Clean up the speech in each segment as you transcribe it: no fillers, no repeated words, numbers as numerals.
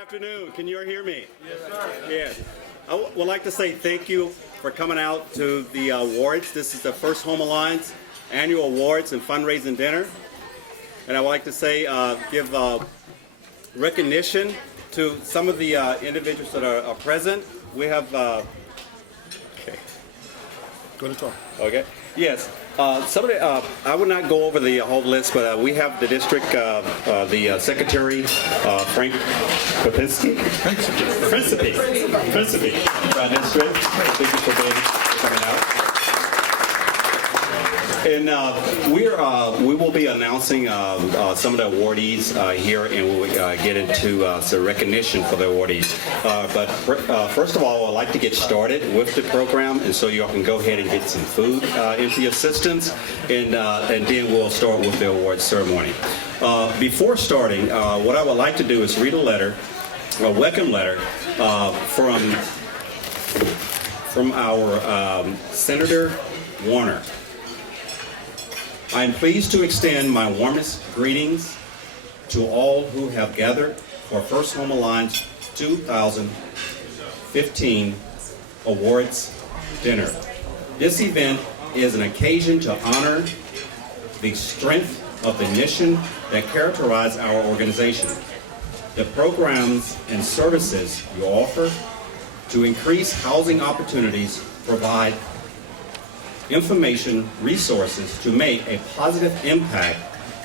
afternoon. Can you hear me? Yes, sir. Yes. I would like to say thank you for coming out to the awards. This is the First Home Alliance Annual Awards and Fundraising Dinner. And I would like to say, give recognition to some of the individuals that are present. We have, okay. Go to talk. Okay. Yes. Some of the, I would not go over the whole list, but we have the district, the secretary, Frank Kopinski. Principe for our district. Thank you for coming out. And we will be announcing some of the awardees here, and we'll get into some recognition for the awardees. But first of all, I'd like to get started with the program, and so y'all can go ahead and get some food into your systems, and then we'll start with the awards ceremony. Before starting, what I would like to do is read a letter, a welcome letter from our Senator Warner. I am pleased to extend my warmest greetings to all who have gathered for First Home Alliance 2015 Awards Dinner. This event is an occasion to honor the strength of the mission that characterize our organization, the programs and services you offer to increase housing opportunities, provide information resources to make a positive impact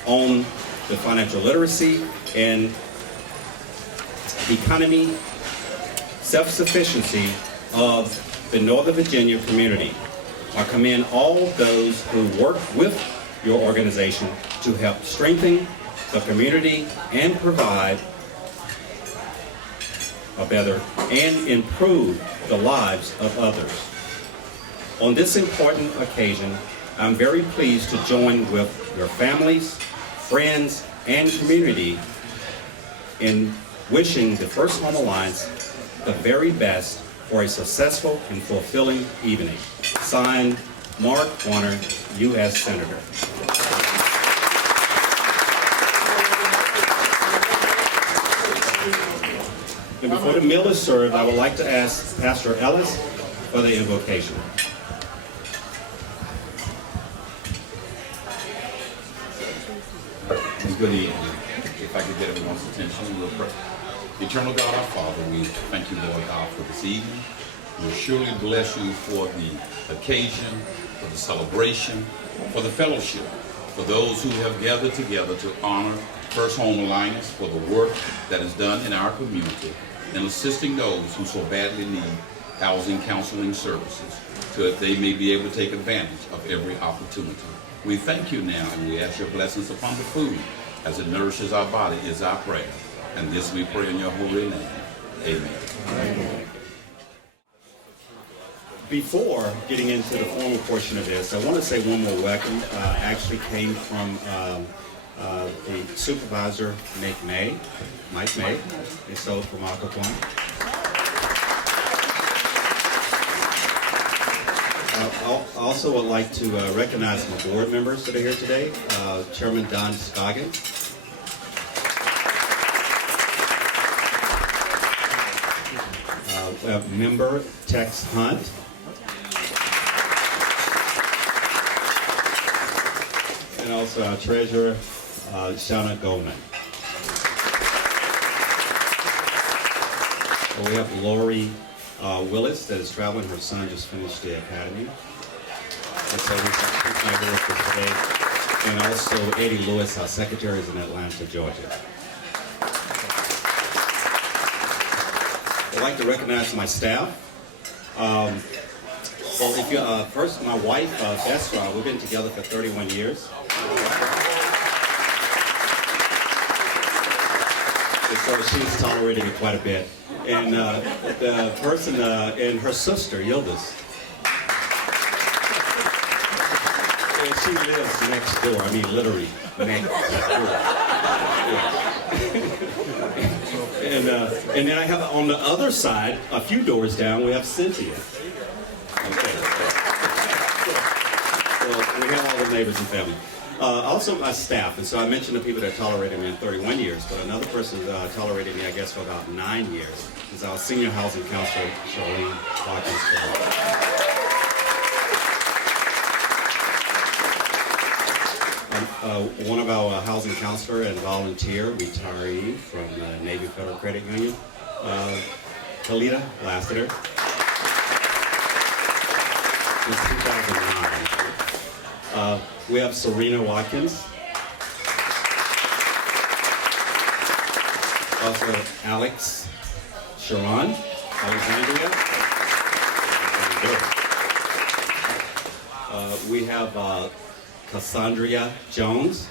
on the financial literacy and economy self-sufficiency of the Northern Virginia community. I commend all those who work with your organization to help strengthen the community and provide a better and improve the lives of others. On this important occasion, I'm very pleased to join with your families, friends, and community in wishing the First Home Alliance the very best for a successful and fulfilling evening. Signed, Mark Warner, U.S. Senator. And before the meal is served, I would like to ask Pastor Ellis for the invocation. Good evening. If I could get everyone's attention, we'll pray. Eternal God, our Father, we thank you, Lord God, for this evening. We'll surely bless you for the occasion, for the celebration, for the fellowship, for those who have gathered together to honor First Home Alliance for the work that is done in our community and assisting those who so badly need housing counseling services so that they may be able to take advantage of every opportunity. We thank you now, and we ask your blessings upon the food as it nourishes our body is our prayer. And this we pray in your holy name. Amen. Amen. Before getting into the formal portion of this, I want to say one more welcome. Actually came from the supervisor, Mike May, and so from Occoquan. I also would like to recognize my board members that are here today. Chairman Don Scoggins. We have member Tex Hunt. And also our treasurer, Shauna Goldman. We have Lori Willis that is traveling. Her son just finished the academy. And so he's my board for today. And also Eddie Lewis, our secretary, is in Atlanta, Georgia. I'd like to recognize my staff. Well, if you, first, my wife, Desra, we've been together for 31 years. And so she's tolerating me quite a bit. And the person, and her sister, Yildiz. And she lives next door. I mean, literally next door. Yeah. And then I have on the other side, a few doors down, we have Cynthia. Okay. So we have all the neighbors and family. Also my staff, and so I mentioned the people that tolerated me in 31 years, but another person tolerated me, I guess, for about 9 years, is our senior housing counselor, Charlene Watkins. One of our housing counselor and volunteer retiree from the Navy Federal Credit Union, Kalita Lassiter, since 2009. We have Serena Watkins. Also Alex Sharon, Alexandria. We have Cassandra Jones.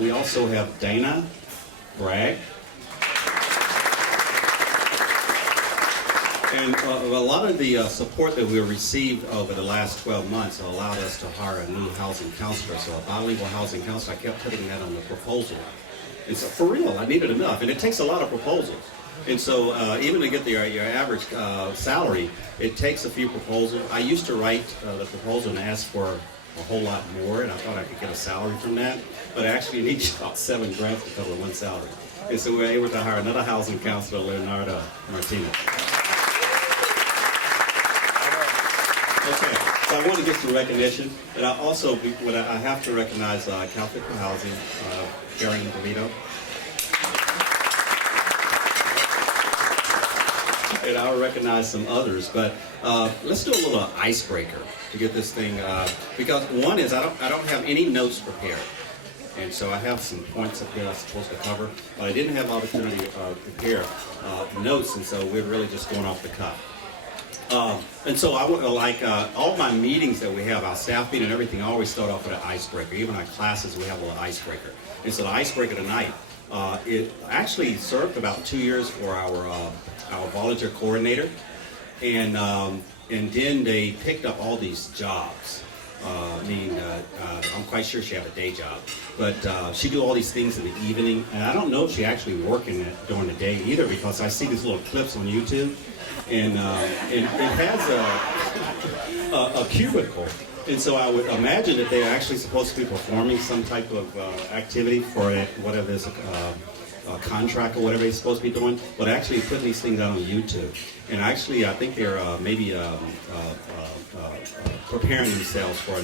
We also have Dana Bragg. And a lot of the support that we received over the last 12 months allowed us to hire a new housing counselor. So a bilingual housing counselor, I kept putting that on the proposal. And so for real, I needed enough. And it takes a lot of proposals. And so even to get your average salary, it takes a few proposals. I used to write the proposal and ask for a whole lot more, and I thought I could get a salary from that. But I actually need about 7 grants to cover one salary. And so we were able to hire another housing counselor, Leonardo Martinez. Okay, so I want to get some recognition, and I also I have to recognize Catholic for Housing, Karen DeVito. And I'll recognize some others, but let's do a little icebreaker to get this thing, because one is I don't have any notes prepared. And so I have some points up here I'm supposed to cover, but I didn't have opportunity to prepare notes, and so we're really just going off the cuff. And so I would like all my meetings that we have, our staff meeting and everything, I always start off with an icebreaker. Even our classes, we have a little icebreaker. And so the icebreaker tonight, it actually served about 2 years for our volunteer coordinator, and then they picked up all these jobs. I'm quite sure she had a day job, but she do all these things in the evening, and I don't know if she actually working during the day either, because I see these little clips on YouTube, and it has a cubicle, and so I would imagine that they're actually supposed to be performing some type of activity for it, whatever it is, a contract or whatever they're supposed to be doing, but actually putting these things out on YouTube. And actually, I think they're maybe preparing themselves for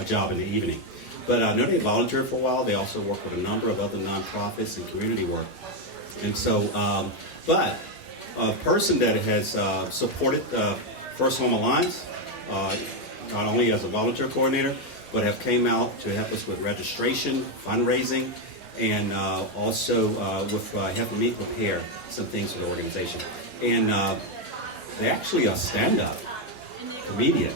a job in the evening. But I know they volunteered for a while. They also work with a number of other nonprofits and community work. And so, but a person that has supported First Home Alliance, not only as a volunteer coordinator, but have came out to help us with registration, fundraising, and also with helping me prepare some things for the organization. And they're actually a stand-up comedian.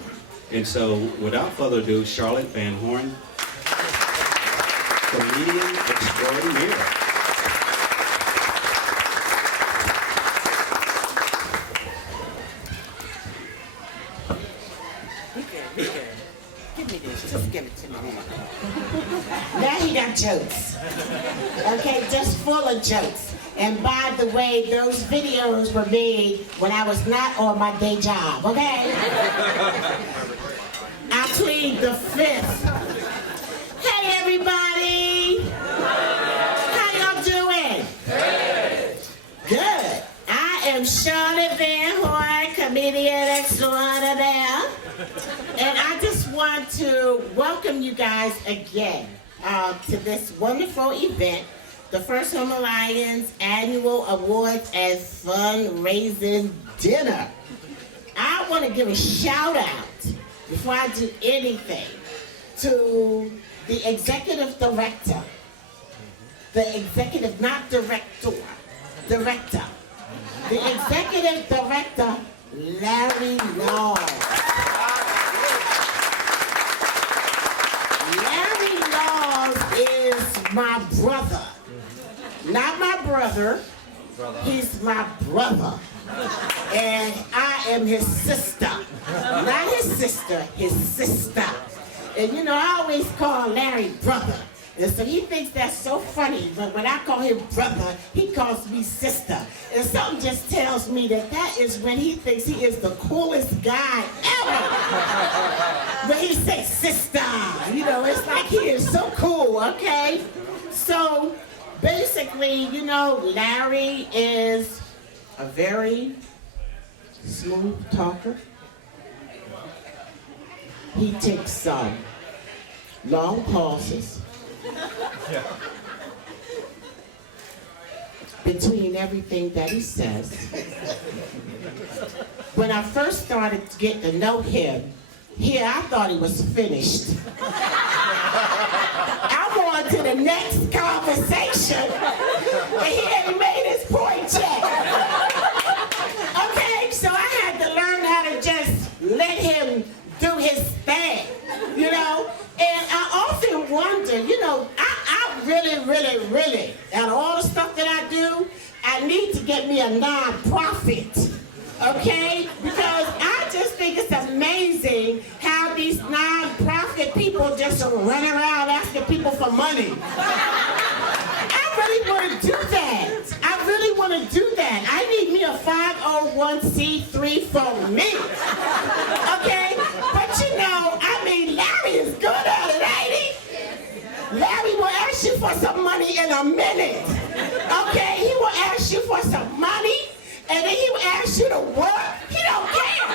And so without further ado, Charlotte Van Horn, comedian extraordinaire. Give me this. Just give it to me. Now he got jokes. Okay, just full of jokes. And by the way, those videos were made when I was not on my day job, okay? I plead the fifth. Hey, everybody. How y'all doing? Good. I am Charlotte Van Horn, comedian extraordinaire. And I just want to welcome you guys again to this wonderful event, the First Home Alliance Annual Awards and Fundraising Dinner. I want to give a shout out, before I do anything, to the executive director, not director, director, the executive director, Larry Laws. Larry Laws is my brother. Not my brother, he's my brother. And I am his sister. Not his sister, his sister. And you know, I always call Larry brother. And so he thinks that's so funny, but when I call him brother, he calls me sister. And something just tells me that that is when he thinks he is the coolest guy ever. When he says sister, you know, it's like he is so cool, okay? So basically, you know, Larry is a very smooth talker. He takes long pauses between everything that he says. When I first started to get to know him, I thought he was finished. I'm on to the next conversation, and he ain't made his point yet. Okay, so I had to learn how to just let him do his thing, you know? And I often wonder, you know, I really, out of all the stuff that I do, I need to get me a non-profit, okay? Because I just think it's amazing how these non-profit people just run around asking people for money. I really want to do that. I really want to do that. I need me a 501c3 for me, okay? But you know, I mean, Larry is good at it, ain't he? Larry will ask you for some money in a minute, okay? He will ask you for some money, and then he will ask you to work. He don't care.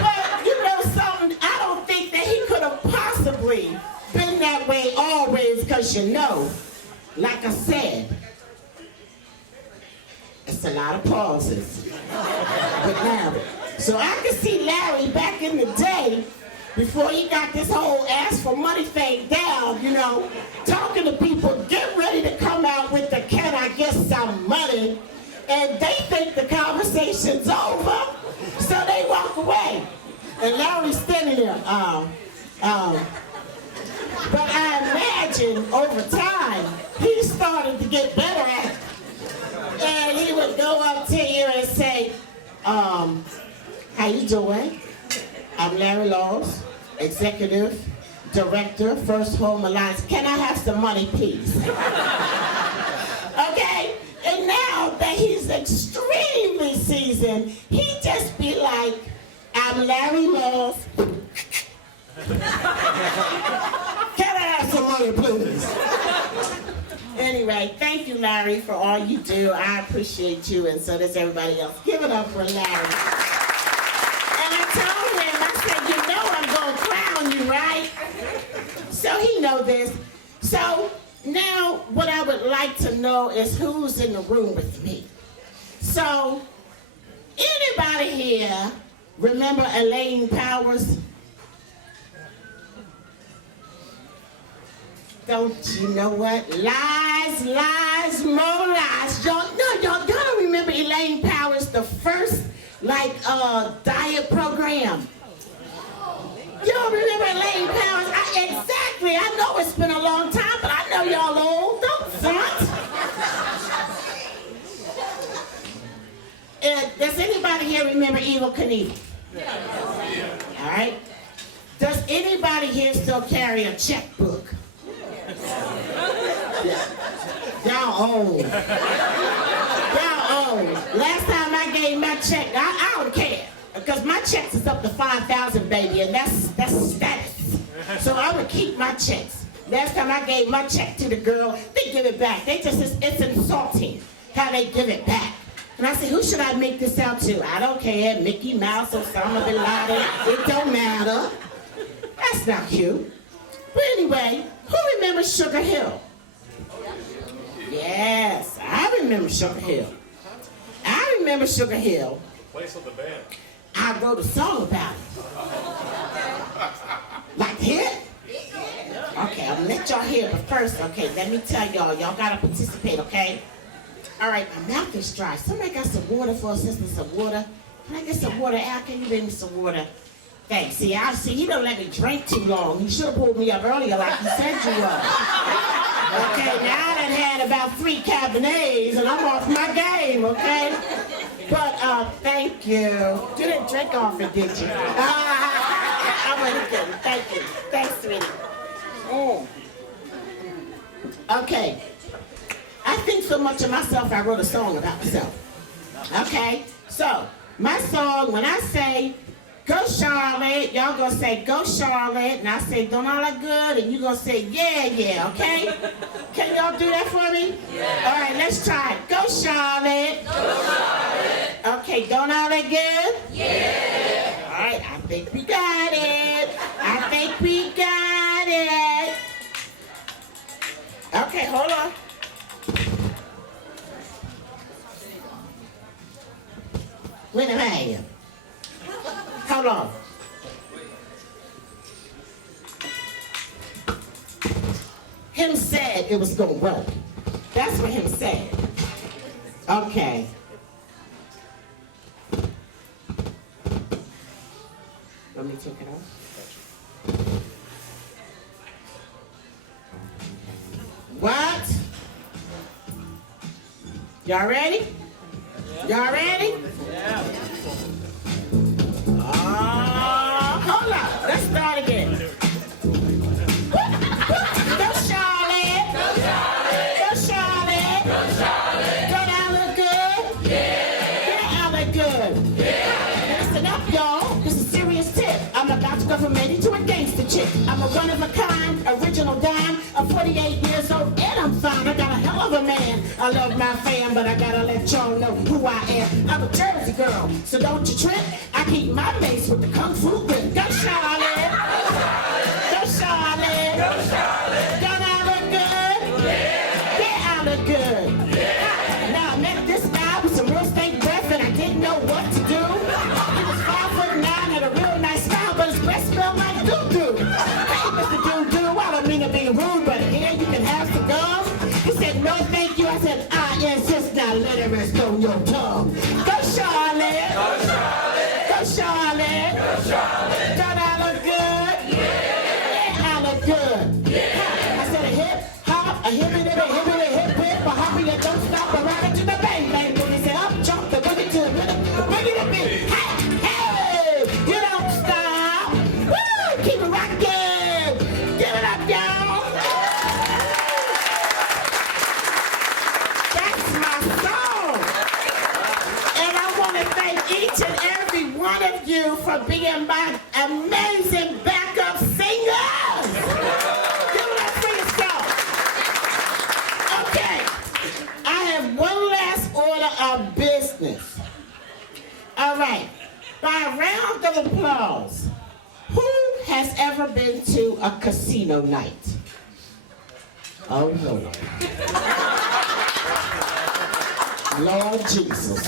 But you know something? I don't think that he could have possibly been that way always, because you know, like I said, it's a lot of pauses with Larry. So I can see Larry back in the day, before he got this whole ask for money thing down, you know, talking to people, get ready to come out with the can I get some money, and they think the conversation's over, so they walk away. And Larry's standing there, but I imagine over time, he started to get better at it. And he would go up to you and say, how you doing? I'm Larry Laws, Executive Director, First Home Alliance. Can I have some money, please? Okay? And now that he's extremely seasoned, he just be like, I'm Larry Laws. Can I have some money, please? Anyway, thank you, Larry, for all you do. I appreciate you, and so does everybody else. Give it up for Larry. And I told him, I said, you know I'm going to crown you, right? So he know this. So now what I would like to know is who's in the room with me. So anybody here remember Elaine Powers? Don't you know what? Lies, lies, more lies. Y'all don't remember Elaine Powers, the first, diet program? You don't remember Elaine Powers? Exactly. I know it's been a long time, but I know y'all old. Don't front. Does anybody here remember Evel Knievel? All right. Does anybody here still carry a checkbook? Y'all old. Y'all old. Last time I gave my check, I don't care. Because my checks is up to $5,000, baby, and that's status. So I would keep my checks. Last time I gave my check to the girl, they give it back. It's insulting how they give it back. And I said, who should I make this out to? I don't care, Mickey Mouse, Osama bin Laden, it don't matter. That's not cute. But anyway, who remembers Sugar Hill? Yes, I remember Sugar Hill. I remember Sugar Hill. Place of the band. I wrote a song about it. Like hit? Okay, I'm gonna let y'all hear, but first, okay, let me tell y'all gotta participate, okay? All right, my mouth is dry. Somebody got some water for assistance, some water? Can I get some water? Al, can you bring me some water? Thanks. See, he don't let me drink too long. He should have pulled me up earlier like he said you were. Okay, now I done had about 3 Cabernets and I'm off my game, okay? But, thank you. You didn't drink off it, did you? I wasn't kidding. Thank you. Thanks, sweetie. Okay. I think so much of myself, I wrote a song about myself. Okay? So, my song, when I say, go Charlotte, y'all gonna say, go Charlotte, and I say, don't all look good, and you gonna say, yeah, yeah, okay? Can y'all do that for me? Yeah. All right, let's try it. Go Charlotte. Go Charlotte. Okay, don't all look good? Yeah. All right, I think we got it. I think we got it. Okay, hold on. Wait a minute. Hold on. Him said it was gonna work. That's what him said. Okay. Let me take it off. What? Y'all ready? Y'all ready? Yeah. Hold up. Let's start again. Go Charlotte. Go Charlotte. Go Charlotte. Go Charlotte. Don't I look good? Yeah. Yeah, I look good. Yeah. Listen up, y'all. This is a serious tip. I'm about to go from lady to a gangster chick. I'm a one of a kind, original dime. I'm 48 years old and I'm fine. I got a hell of a man. I love my fam, but I gotta let y'all know who I am. I'm a Jersey girl, so don't you trip. I keep my base with the kung fu grip. Go Charlotte! Go Charlotte! Go Charlotte! Don't I look good? Yeah! Yeah, I look good. Yeah! Now I met this guy with some real estate breath and I didn't know what to do. He was 5'9", had a real nice smile, but his breath smelled like doo-doo. Hey, Mr. Doo-doo, I don't mean to be rude, but here you can have cigars. He said, no thank you. I said, I insist, now let it rest on your tongue. Go Charlotte! Go Charlotte! Go Charlotte! Go Charlotte! Don't I look good? Yeah! I look good. Yeah! I said a hip, hop, a hippity, hip, a hoppy that don't stop, a ride to the bang, bang. When he said up, jump the boogie to the rhythm, the boogie to beat. Hey, hey! You don't stop! Woo! Keep it rocking! Give it up, y'all! That's my song! And I want to thank each and every one of you for being my amazing backup singers! Give it up for yourself! Okay, I have one last order of business. All right, by a round of applause, who has ever been to a casino night? Oh, Lord. Lord Jesus.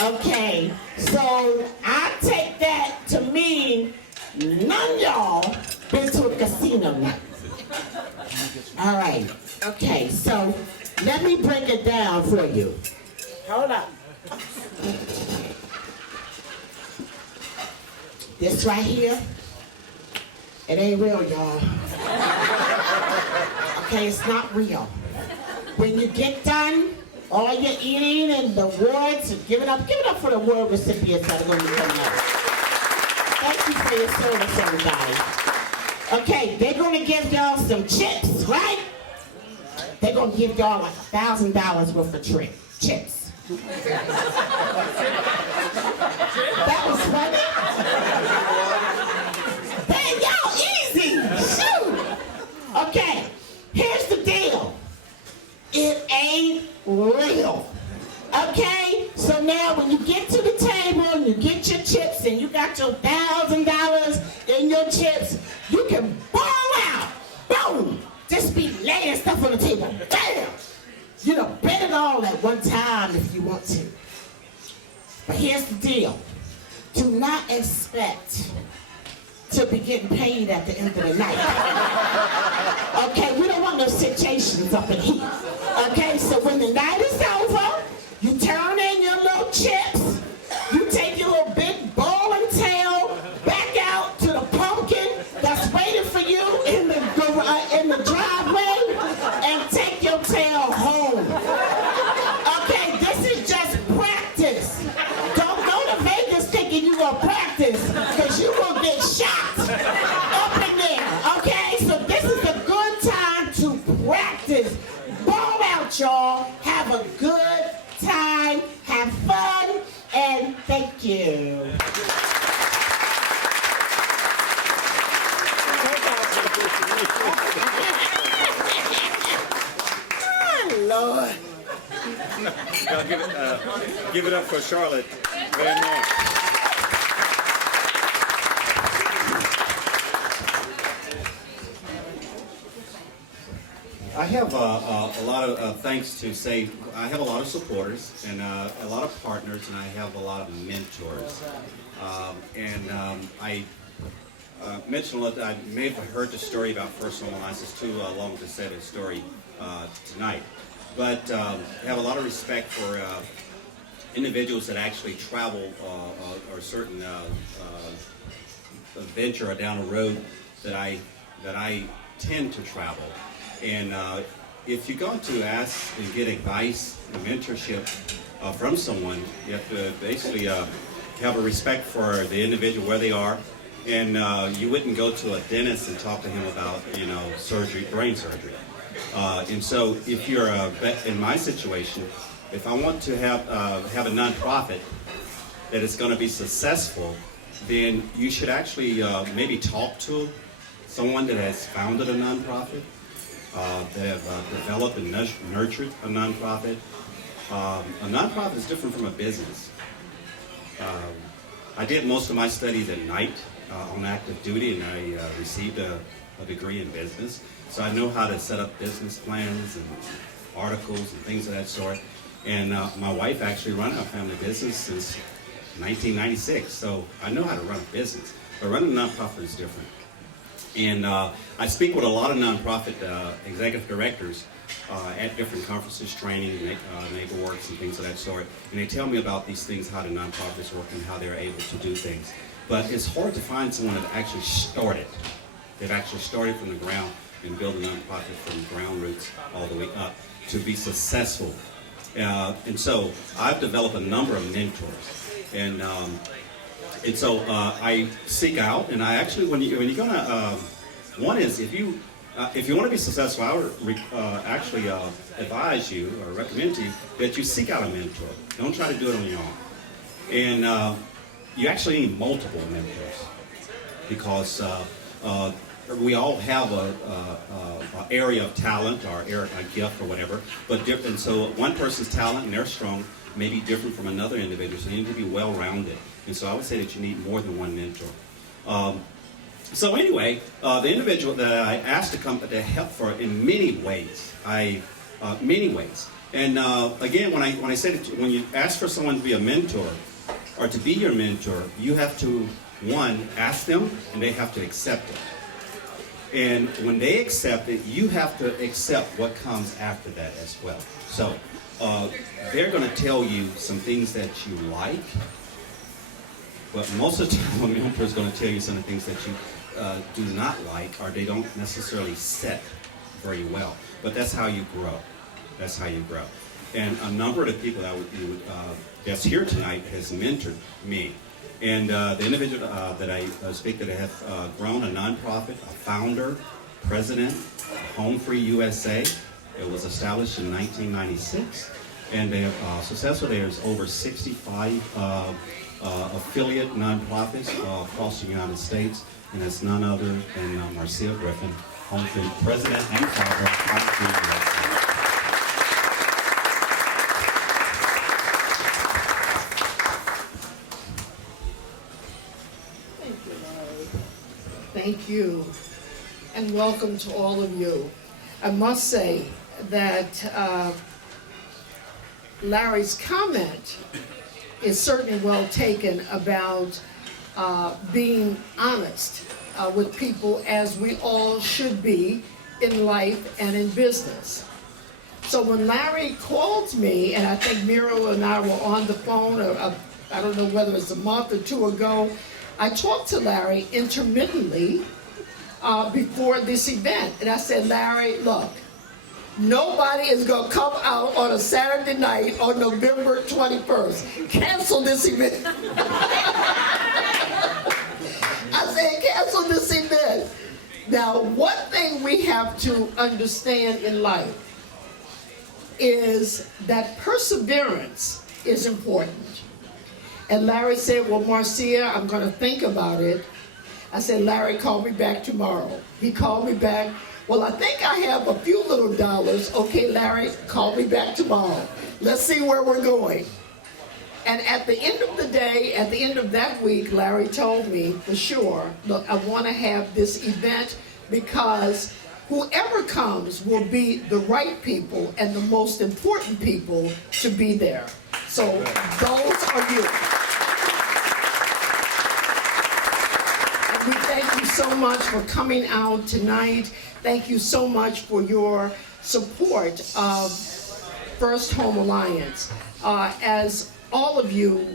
Okay, so I take that to mean none of y'all been to a casino night. All right, okay, so let me break it down for you. Hold up. This right here, it ain't real, y'all. Okay, it's not real. When you get done, all your eating and the awards, give it up for the award recipients that are going to be coming up. Thank you for your service, everybody. Okay, they're going to give y'all some chips, right? They're going to give y'all like $1,000 worth of chips. That was funny. Dang, y'all easy. Shoot. Okay, here's the deal. It ain't real. Okay? So now when you get to the table and you get your chips and you got your $1,000 in your chips, you can ball out. Boom. Just be laying stuff on the table. Bam. You know, bet it all at one time if you want to. But here's the deal. Do not expect to be getting paid at the end of the night. Okay, we don't want no situations up in here. Okay, so when the night is over, you turn in your little chips, you take your little big ball and tail back out to the pumpkin that's waiting for you in the driveway, and take your tail home. Okay, this is just practice. Don't go to Vegas thinking you're gonna practice, because you will get shot up in there. Okay, so this is a good time Lord. Give it up for Charlotte. Very nice. I have a lot of thanks to say. I have a lot of supporters and a lot of partners, and I have a lot of mentors. I mentioned that I may have heard the story about First Alliance. It's too long to say the story tonight, but I have a lot of respect for individuals that actually travel or certain venture down a road that I tend to travel. And if you're going to ask and get advice and mentorship from someone, you have to basically have a respect for the individual where they are. And you wouldn't go to a dentist and talk to him about, surgery, brain surgery. And so if you're in my situation, if I want to have a nonprofit that is going to be successful, then you should actually maybe talk to someone that has founded a nonprofit. They have developed and nurtured a nonprofit. A nonprofit is different from a business. I did most of my studies at night on active duty, and I received a degree in business. So I know how to set up business plans and articles and things of that sort. And my wife actually ran our family business since 1996. So I know how to run a business. But running a nonprofit is different. And I speak with a lot of nonprofit executive directors at different conferences, training, NeighborWorks, and things of that sort. And they tell me about these things, how the nonprofits work and how they're able to do things. But it's hard to find someone that actually started. They've actually started from the ground and built a nonprofit from ground roots all the way up to be successful. And so I've developed a number of mentors. And so I seek out, and I actually, when you're gonna, one is if you want to be successful, I would actually advise you or recommend to you that you seek out a mentor. Don't try to do it on your own. And you actually need multiple mentors because we all have a area of talent or a gift or whatever, but different. So one person's talent and they're strong may be different from another individual. So you need to be well-rounded. And so I would say that you need more than one mentor. So anyway, the individual that I asked to come to help for in many ways, many ways. And again, when I say that when you ask for someone to be a mentor or to be your mentor, you have to, one, ask them, and they have to accept it. And when they accept it, you have to accept what comes after that as well. So they're going to tell you some things that you like, but most of the time a mentor is going to tell you some of the things that you do not like, or they don't necessarily set very well. But that's how you grow. That's how you grow. And a number of the people that's here tonight has mentored me. And the individual that I speak that have grown a nonprofit, a founder, president, Home Free USA. It was established in 1996. And they have successful. There's over 65 affiliate nonprofits across the United States. And it's none other than Marcia Griffin, Home Free president and founder of Home Free USA. Thank you, and welcome to all of you. I must say that Larry's comment is certainly well taken about being honest with people, as we all should be in life and in business. So when Larry called me, and I think Miro and I were on the phone, I don't know whether it's a month or two ago, I talked to Larry intermittently before this event. And I said, Larry, look, nobody is going to come out on a Saturday night on November 21st. Cancel this event. I said, cancel this event. Now, one thing we have to understand in life is that perseverance is important. And Larry said, well, Marcia, I'm going to think about it. I said, Larry, call me back tomorrow. He called me back. Well, I think I have a few little dollars. Okay, Larry, call me back tomorrow. Let's see where we're going. And at the end of the day, at the end of that week, Larry told me for sure, look, I want to have this event because whoever comes will be the right people and the most important people to be there. So those are you. And we thank you so much for coming out tonight. Thank you so much for your support of First Home Alliance. As all of you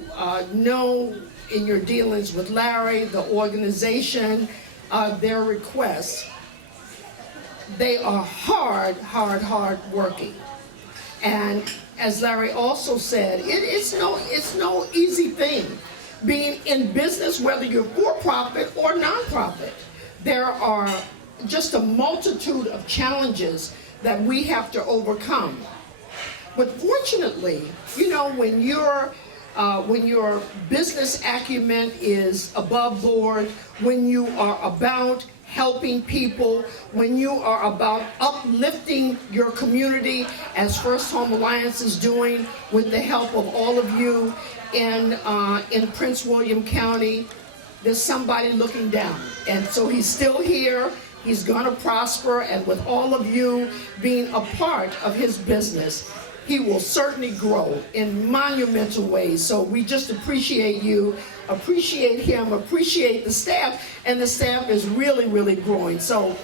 know in your dealings with Larry, the organization, their requests, they are hard working. And as Larry also said, it's no easy thing being in business, whether you're for-profit or nonprofit. There are just a multitude of challenges that we have to overcome. But fortunately, you know, when your business acumen is above board, when you are about helping people, when you are about uplifting your community, as First Home Alliance is doing with the help of all of you in Prince William County, there's somebody looking down. And so he's still here. He's going to prosper, and with all of you being a part of his business, he will certainly grow in monumental ways. So we just appreciate you, appreciate him, appreciate the staff, and the staff is really growing. So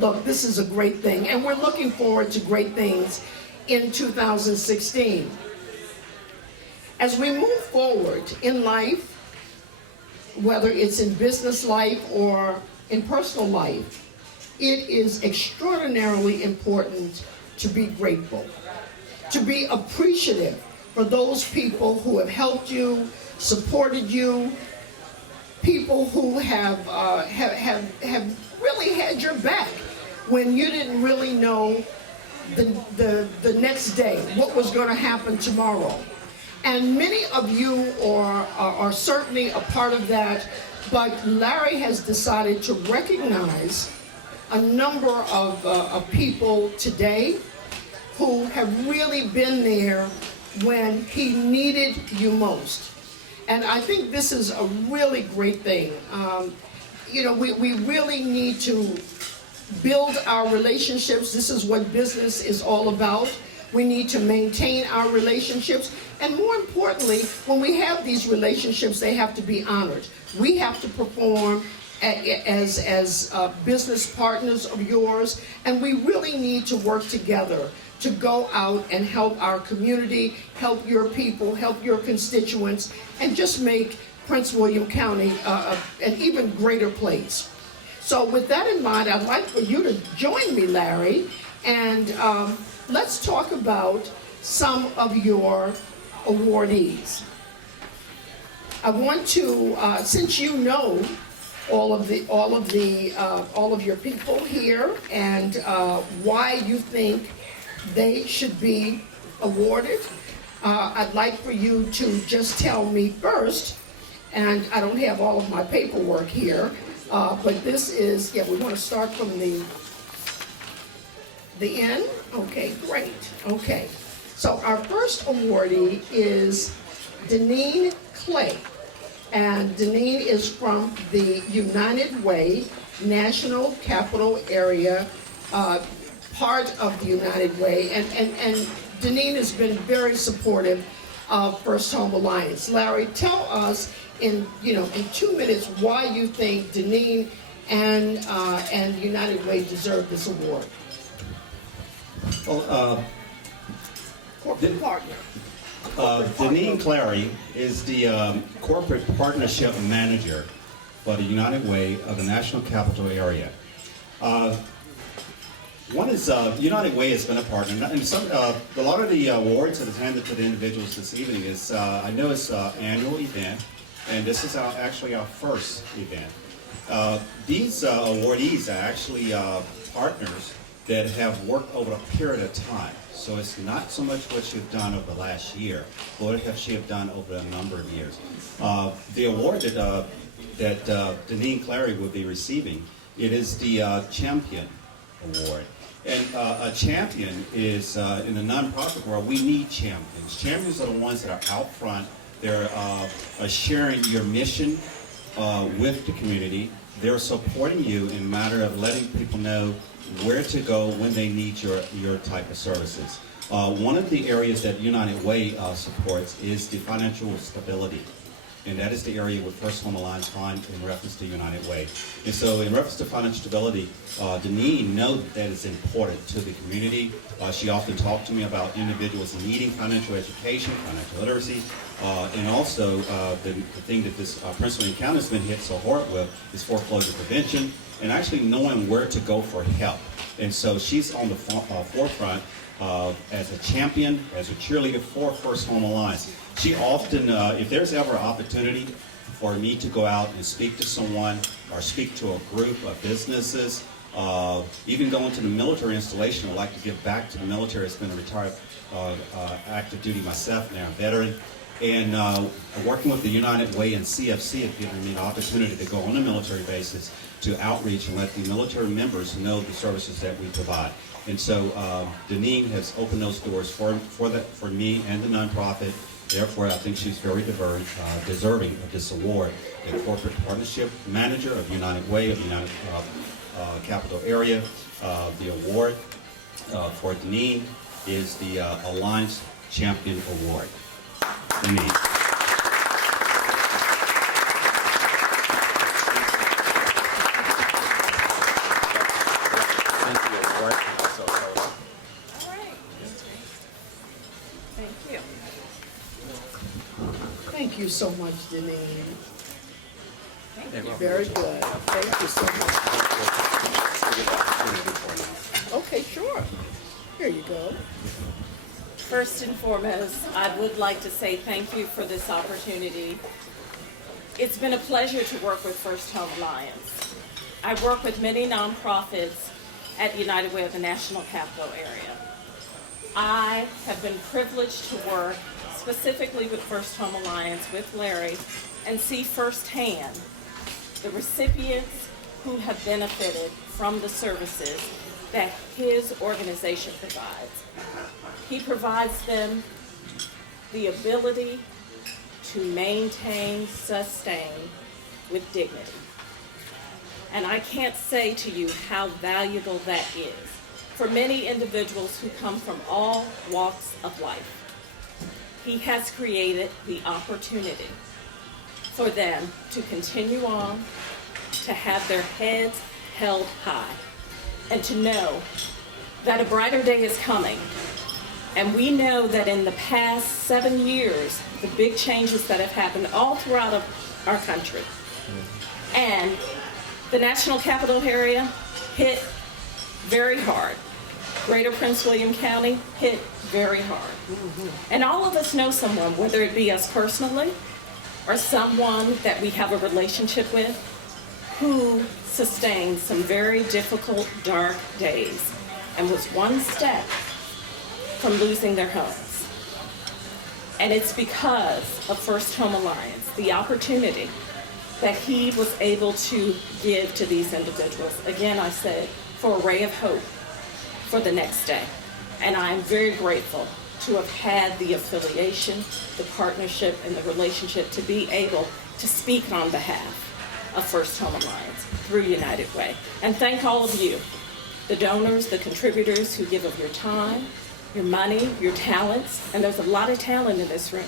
look, this is a great thing, and we're looking forward to great things in 2016. As we move forward in life, whether it's in business life or in personal life, it is extraordinarily important to be grateful, to be appreciative for those people who have helped you, supported you, people who have really had your back when you didn't really know the next day, what was going to happen tomorrow. And many of you are certainly a part of that, but Larry has decided to recognize a number of people today who have really been there when he needed you most. And I think this is a really great thing. You know, we really need to build our relationships. This is what business is all about. We need to maintain our relationships. And more importantly, when we have these relationships, they have to be honored. We have to perform as business partners of yours, and we really need to work together to go out and help our community, help your people, help your constituents, and just make Prince William County an even greater place. So with that in mind, I'd like for you to join me, Larry, and let's talk about some of your awardees. I want to, since you know all of your people here and why you think they should be awarded, I'd like for you to just tell me first, and I don't have all of my paperwork here, but this is, yeah, we want to start from the end. Okay, great. Okay, so our first awardee is Deneen Clay. And Deneen is from the United Way National Capital Area, part of the United Way. And Deneen has been very supportive of First Home Alliance. Larry, tell us in 2 minutes why you think Deneen and United Way deserve this award. Well, Corporate partner. Deneen Clary is the corporate partnership manager for the United Way of the National Capital Area. One is United Way has been a partner, and a lot of the awards that is handed to the individuals this evening is, I know it's an annual event, and this is actually our first event. These awardees are actually partners that have worked over a period of time. So it's not so much what you've done over the last year, but what have she have done over a number of years. The award that Deneen Clary will be receiving, it is the Champion Award. And a champion is, in the nonprofit world, we need champions. Champions are the ones that are out front. They're sharing your mission with the community. They're supporting you in a matter of letting people know where to go when they need your type of services. One of the areas that United Way supports is the financial stability. And that is the area with First Home Alliance Fund in reference to United Way. And so in reference to financial stability, Deneen knows that is important to the community. She often talks to me about individuals needing financial education, financial literacy, and also the thing that this Prince William County has been hit so hard with is foreclosure prevention and actually knowing where to go for help. And so she's on the forefront as a champion, as a cheerleader for First Home Alliance. She often, if there's ever an opportunity for me to go out and speak to someone or speak to a group of businesses, even going to the military installation, I'd like to give back to the military. It's been a retired active duty myself, now a veteran. And working with the United Way and CFC have given me an opportunity to go on a military basis to outreach and let the military members know the services that we provide. And so Deneen has opened those doors for me and the nonprofit. Therefore, I think she's very deserving of this award. The Corporate Partnership Manager of United Way of the United Capital Area. The award for Deneen is the Alliance Champion Award. Deneen. Thank you so much, Deneen. Very good. Thank you so much. Okay, sure. Here you go. First and foremost, I would like to say thank you for this opportunity. It's been a pleasure to work with First Home Alliance. I work with many nonprofits at United Way of the National Capital Area. I have been privileged to work specifically with First Home Alliance, with Larry, and see firsthand the recipients who have benefited from the services that his organization provides. He provides them the ability to maintain, sustain with dignity. And I can't say to you how valuable that is for many individuals who come from all walks of life. He has created the opportunity for them to continue on, to have their heads held high, and to know that a brighter day is coming. And we know that in the past 7 years, the big changes that have happened all throughout our country, and the National Capital Area hit very hard. Greater Prince William County hit very hard. And all of us know someone, whether it be us personally or someone that we have a relationship with, who sustained some very difficult, dark days and was one step from losing their homes. And it's because of First Home Alliance, the opportunity that he was able to give to these individuals. Again, I said, for a ray of hope for the next day. And I'm very grateful to have had the affiliation, the partnership, and the relationship to be able to speak on behalf of First Home Alliance through United Way. And thank all of you, the donors, the contributors who give of your time, your money, your talents, and there's a lot of talent in this room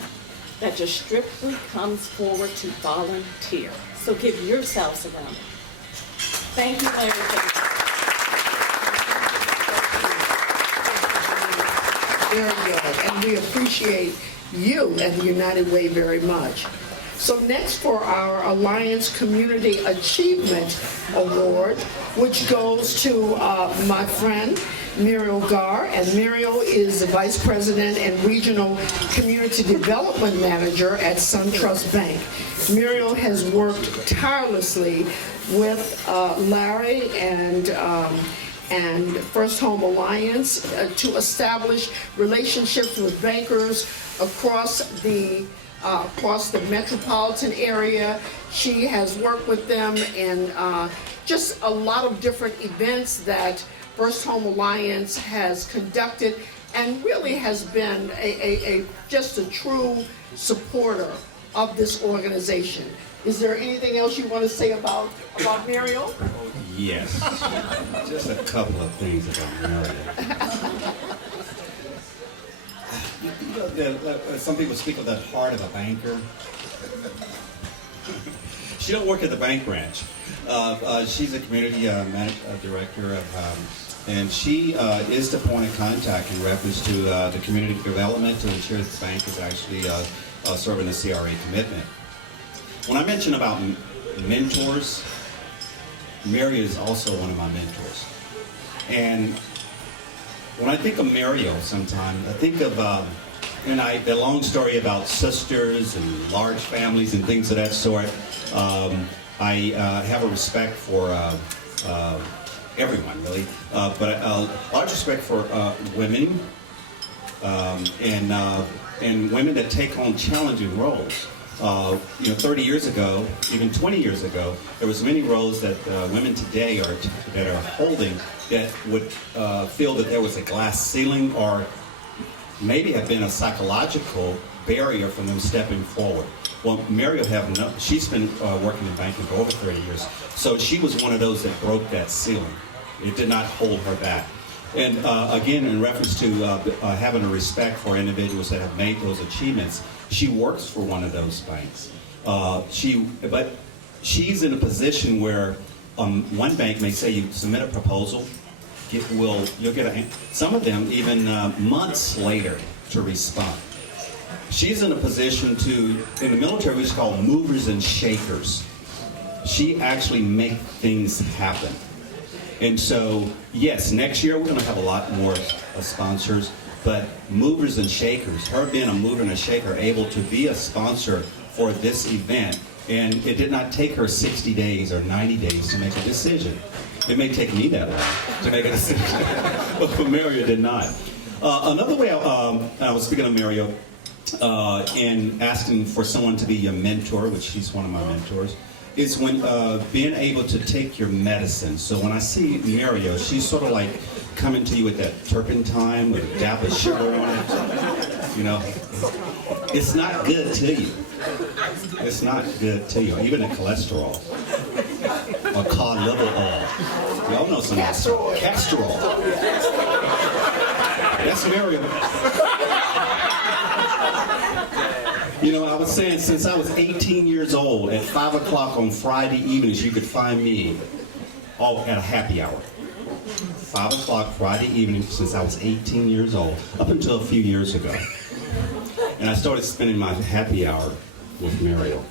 that just strictly comes forward to volunteer. So give yourselves a round. Thank you, Larry. Very good. And we appreciate you and the United Way very much. So next for our Alliance Community Achievement Award, which goes to my friend, Muriel Gar, and Muriel is the Vice President and Regional Community Development Manager at SunTrust Bank. Muriel has worked tirelessly with Larry and and First Home Alliance to establish relationships with bankers across the metropolitan area. She has worked with them in just a lot of different events that First Home Alliance has conducted, and really has been just a true supporter of this organization. Is there anything else you want to say about Muriel? Yes. Just a couple of things about Muriel. Some people speak of the heart of a banker. She don't work at the bank branch. She's a community director, and she is the point of contact in reference to the community development to ensure that the bank is actually serving the CRA commitment. When I mention about mentors, Mary is also one of my mentors. And when I think of Mariel sometimes, I think of the long story about sisters and large families and things of that sort. I have a respect for everyone, really, but a large respect for women and women that take on challenging roles. 30 years ago, even 20 years ago, there was many roles that women today that are holding that would feel that there was a glass ceiling or maybe have been a psychological barrier from them stepping forward. Well, Muriel she's been working in banking for over 30 years, so she was one of those that broke that ceiling. It did not hold her back. And again, in reference to having a respect for individuals that have made those achievements, she works for one of those banks. But she's in a position where one bank may say you submit a proposal, you'll get some of them even months later to respond. She's in a position in the military, we just call movers and shakers. She actually makes things happen. And so, yes, next year we're going to have a lot more sponsors, but movers and shakers, her being a mover and a shaker, able to be a sponsor for this event, and it did not take her 60 days or 90 days to make a decision. It may take me that long to make a decision, but Mario did not. Another way I was speaking of Mario and asking for someone to be your mentor, which she's one of my mentors, is when being able to take your medicine. So when I see Mario, she's sort of like coming to you with that turpentine with a dab of sugar on it. You know, it's not good to you. It's not good to you. Even the cholesterol or cod liver oil. Y'all know some Castor oil. Castor oil. That's Mario. You know, I was saying since I was 18 years old, at 5 o'clock on Friday evenings, you could find me at a happy hour. 5 o'clock Friday evening since I was 18 years old, up until a few years ago. And I started spending my happy hour with Muriel.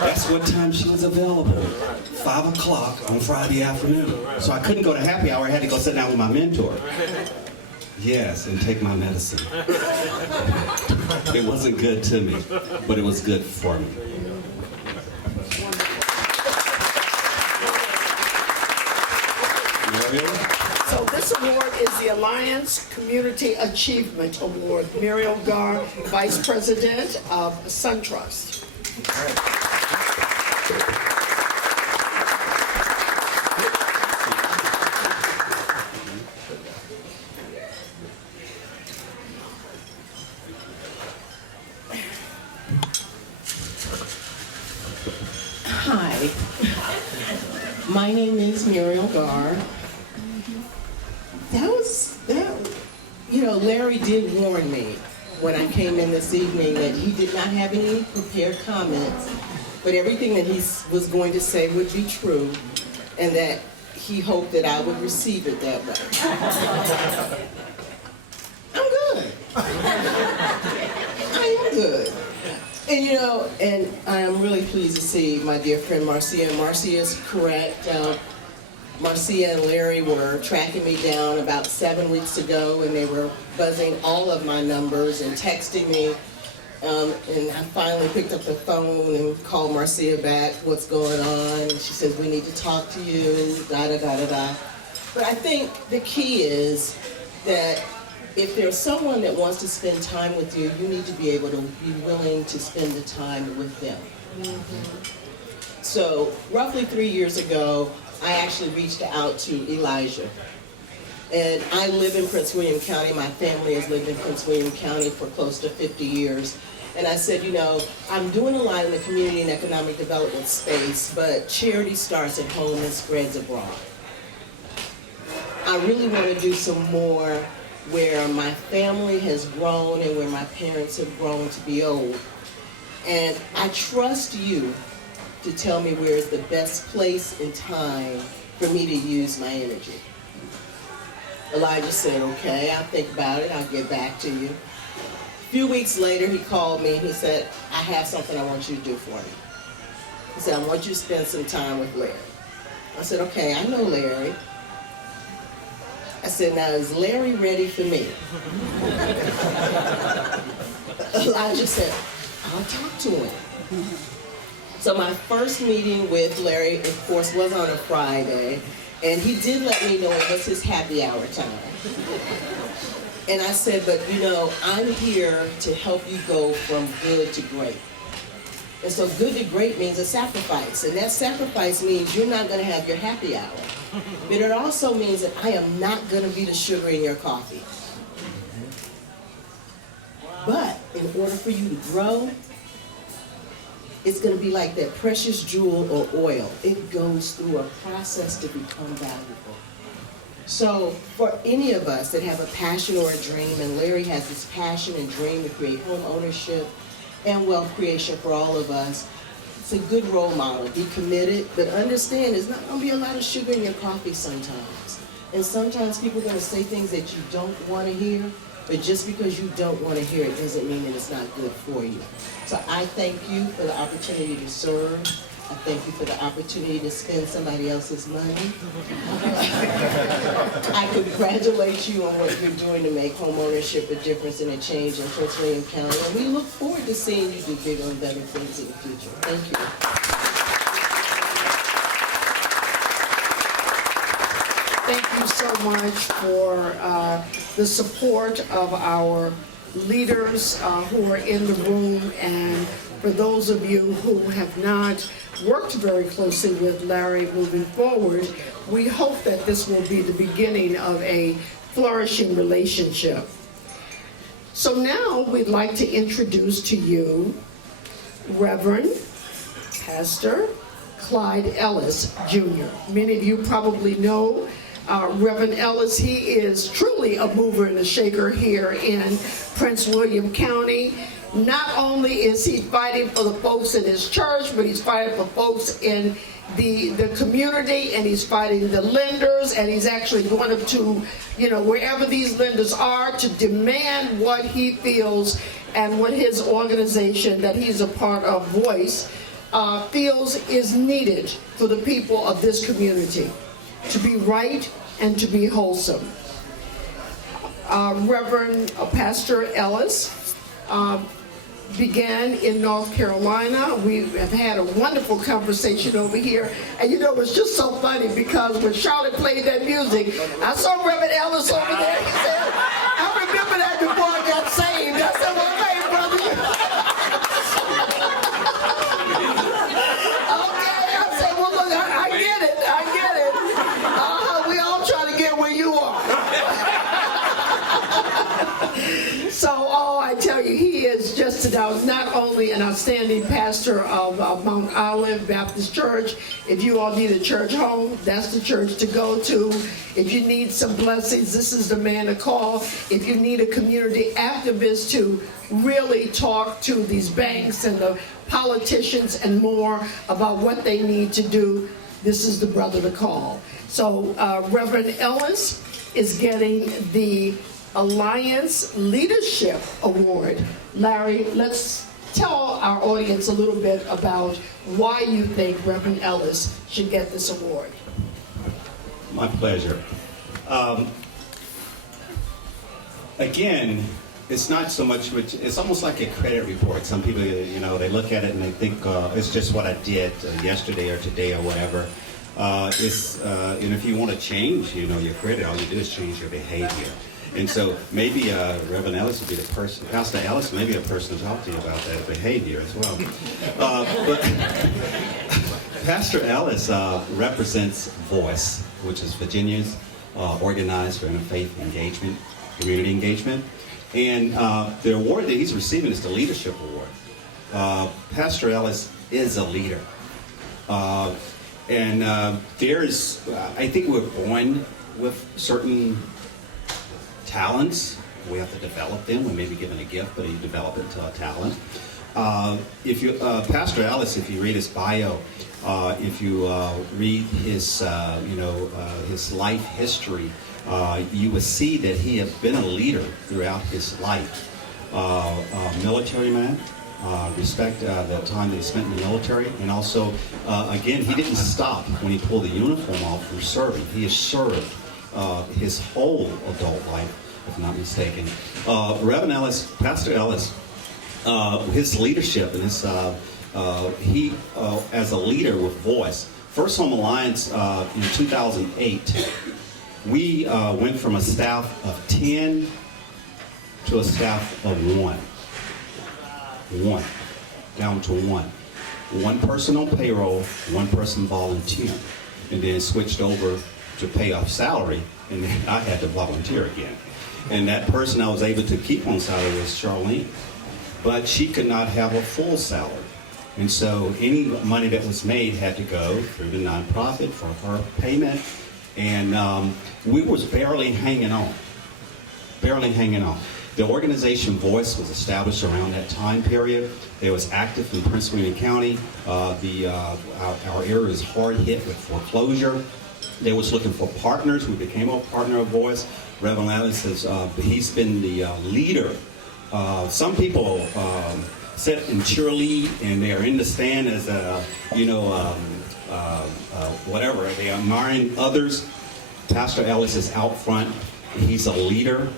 That's what time she was available. 5 o'clock on Friday afternoon. So I couldn't go to happy hour, I had to go sit down with my mentor. Yes, and take my medicine. It wasn't good to me, but it was good for me. So this award is the Alliance Community Achievement Award. Muriel Gar, Vice President of SunTrust. Hi, my name is Muriel Gar. Larry did warn me when I came in this evening that he did not have any prepared comments, but everything that he was going to say would be true, and that he hoped that I would receive it that way. I'm good. I am good. And I am really pleased to see my dear friend Marcia. Marcia is correct. Marcia and Larry were tracking me down about 7 weeks ago, and they were buzzing all of my numbers and texting me And I finally picked up the phone and called Marcia back, what's going on? And she says, we need to talk to you, da-da-da-da-da. But I think the key is that if there's someone that wants to spend time with you, you need to be able to be willing to spend the time with them. So roughly 3 years ago, I actually reached out to Elijah. And I live in Prince William County. My family has lived in Prince William County for close to 50 years. And I said, you know, I'm doing a lot in the community and economic development space, but charity starts at home and spreads abroad. I really want to do some more where my family has grown and where my parents have grown to be old. And I trust you to tell me where is the best place and time for me to use my energy. Elijah said, okay, I'll think about it, I'll get back to you. A few weeks later, he called me and he said, I have something I want you to do for me. He said, I want you to spend some time with Larry. I said, okay, I know Larry. I said, now is Larry ready for me? Elijah said, I'll talk to him. So my first meeting with Larry, of course, was on a Friday. And he did let me know it was his happy hour time. And I said, but you know, I'm here to help you go from good to great. And so good to great means a sacrifice. And that sacrifice means you're not going to have your happy hour. But it also means that I am not going to be the sugar in your coffee. But in order for you to grow, it's going to be like that precious jewel or oil. It goes through a process to become valuable. So for any of us that have a passion or a dream, and Larry has this passion and dream to create home ownership and wealth creation for all of us, it's a good role model. Be committed, but understand there's not going to be a lot of sugar in your coffee sometimes. And sometimes people are going to say things that you don't want to hear, but just because you don't want to hear it doesn't mean that it's not good for you. So I thank you for the opportunity to serve. I thank you for the opportunity to spend somebody else's money. I congratulate you on what you're doing to make home ownership a difference and a change in Prince William County. And we look forward to seeing you do bigger and better things in the future. Thank you. Thank you so much for the support of our leaders who are in the room, and for those of you who have not worked very closely with Larry moving forward, we hope that this will be the beginning of a flourishing relationship. So now we'd like to introduce to you Reverend Pastor Clyde Ellis, Jr. Many of you probably know Reverend Ellis. He is truly a mover and a shaker here in Prince William County. Not only is he fighting for the folks in his church, but he's fighting for folks in the community, and he's fighting the lenders, and he's actually going up to, you know, wherever these lenders are to demand what he feels and what his organization that he's a part of, Voice, feels is needed for the people of this community to be right and to be wholesome. Reverend Pastor Ellis began in North Carolina. We have had a wonderful conversation over here. And you know, it's just so funny because when Charlotte played that music, I saw Reverend Ellis over there. He said, I remember that before I got saved. I said, well, hey, brother. Okay, I said, well, look, I get it. We all try to get where you are. So, I tell you, he is just about not only an outstanding pastor of Mount Olive Baptist Church. If you all need a church home, that's the church to go to. If you need some blessings, this is the man to call. If you need a community activist to really talk to these banks and the politicians and more about what they need to do, this is the brother to call. So Reverend Ellis is getting the Alliance Leadership Award. Larry, let's tell our audience a little bit about why you think Reverend Ellis should get this award. My pleasure. Again, it's not so much, it's almost like a credit report. Some people, you know, they look at it and they think it's just what I did yesterday or today or whatever. And if you want to change, you know, your credit, all you do is change your behavior. And so maybe Reverend Ellis would be the person, Pastor Ellis may be the person to talk to you about that behavior as well. But Pastor Ellis represents Voice, which is Virginia's organized for interfaith engagement, community engagement. And the award that he's receiving is the Leadership Award. Pastor Ellis is a leader. I think we're born with certain talents. We have to develop them. We may be given a gift, but you develop it to a talent. Pastor Ellis, if you read his bio, if you read his, his life history, you will see that he has been a leader throughout his life. Military man, respect the time that he spent in the military, and also, again, he didn't stop when he pulled the uniform off from serving. He has served his whole adult life, if I'm not mistaken. Reverend Ellis, Pastor Ellis, his leadership and his he as a leader with Voice. First Home Alliance in 2008, we went from a staff of 10 to a staff of one, down to one. One person on payroll, one person volunteering, and then switched over to pay off salary, and then I had to volunteer again. And that person I was able to keep on salary was Charlene, but she could not have a full salary. And so any money that was made had to go through the nonprofit for her payment. And we was barely hanging on. The organization Voice was established around that time period. It was active in Prince William County. Our area is hard hit with foreclosure. They was looking for partners. We became a partner of Voice. Reverend Ellis he's been the leader. Some people sit and cheerlead, and they are in the stand as whatever. They are admiring others. Pastor Ellis is out front. He's a leader.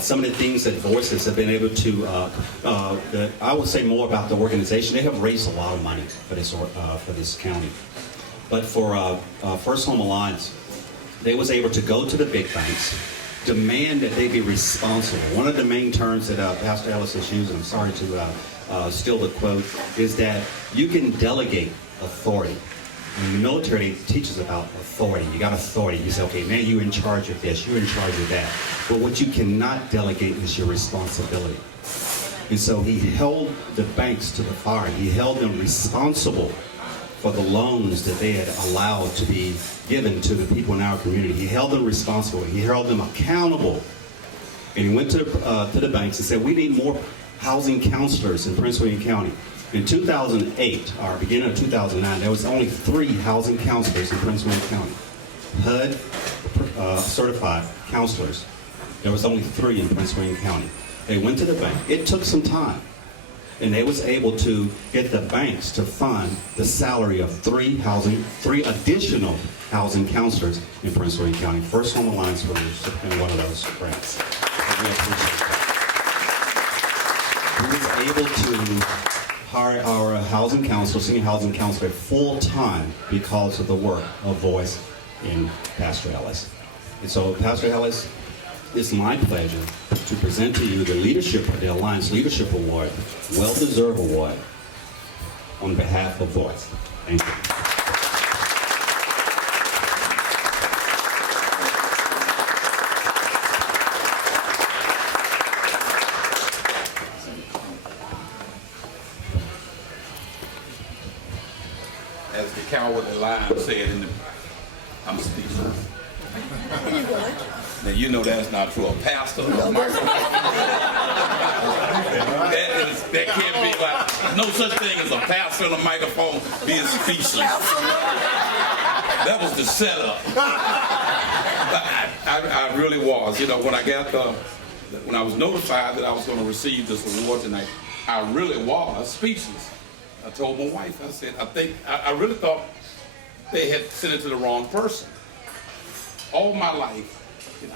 Some of the things that Voices have been able to, I would say more about the organization. They have raised a lot of money for this county. But for First Home Alliance, they was able to go to the big banks, demand that they be responsible. One of the main terms that Pastor Ellis is using, I'm sorry to steal the quote, is that you can delegate authority. In the military, it teaches about authority. You got authority. You say, okay, man, you're in charge of this, you're in charge of that. But what you cannot delegate is your responsibility. And so he held the banks to the fire. He held them responsible for the loans that they had allowed to be given to the people in our community. He held them responsible. He held them accountable. And he went to the banks and said, we need more housing counselors in Prince William County. In 2008, or beginning of 2009, there was only 3 housing counselors in Prince William County. HUD certified counselors. There was only 3 in Prince William County. They went to the bank. It took some time. And they was able to get the banks to fund the salary of 3 additional housing counselors in Prince William County. First Home Alliance was in one of those grants. And we appreciate that. We were able to hire our housing counselor, senior housing counselor, full-time because of the work of Voice in Pastor Ellis. And so, Pastor Ellis, it's my pleasure to present to you the Alliance Leadership Award, well-deserved award, on behalf of Voice. Thank you. As the Cowardly Lion said I'm speechless. Now, you know that's not true. A pastor, a microphone. that can't be like, no such thing as a pastor and a microphone being speechless. That was the setup. I really was. You know, when I was notified that I was going to receive this award tonight, I really was speechless. I told my wife, I said, I really thought they had sent it to the wrong person. All my life,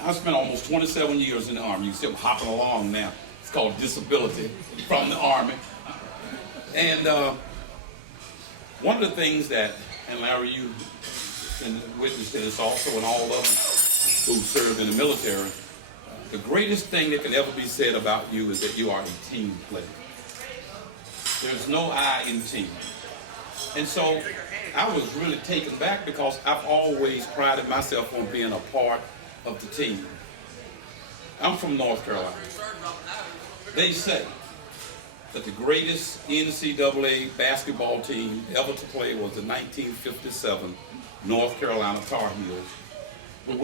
I spent almost 27 years in the Army. You see I'm hopping along now. It's called disability from the Army. And one of the things that, and Larry, you can witness to this also, and all others who serve in the military, the greatest thing that can ever be said about you is that you are a team player. There's no I in team. And so I was really taken back because I've always prided myself on being a part of the team. I'm from North Carolina. They say that the greatest NCAA basketball team ever to play was the 1957 North Carolina Tar Heels, who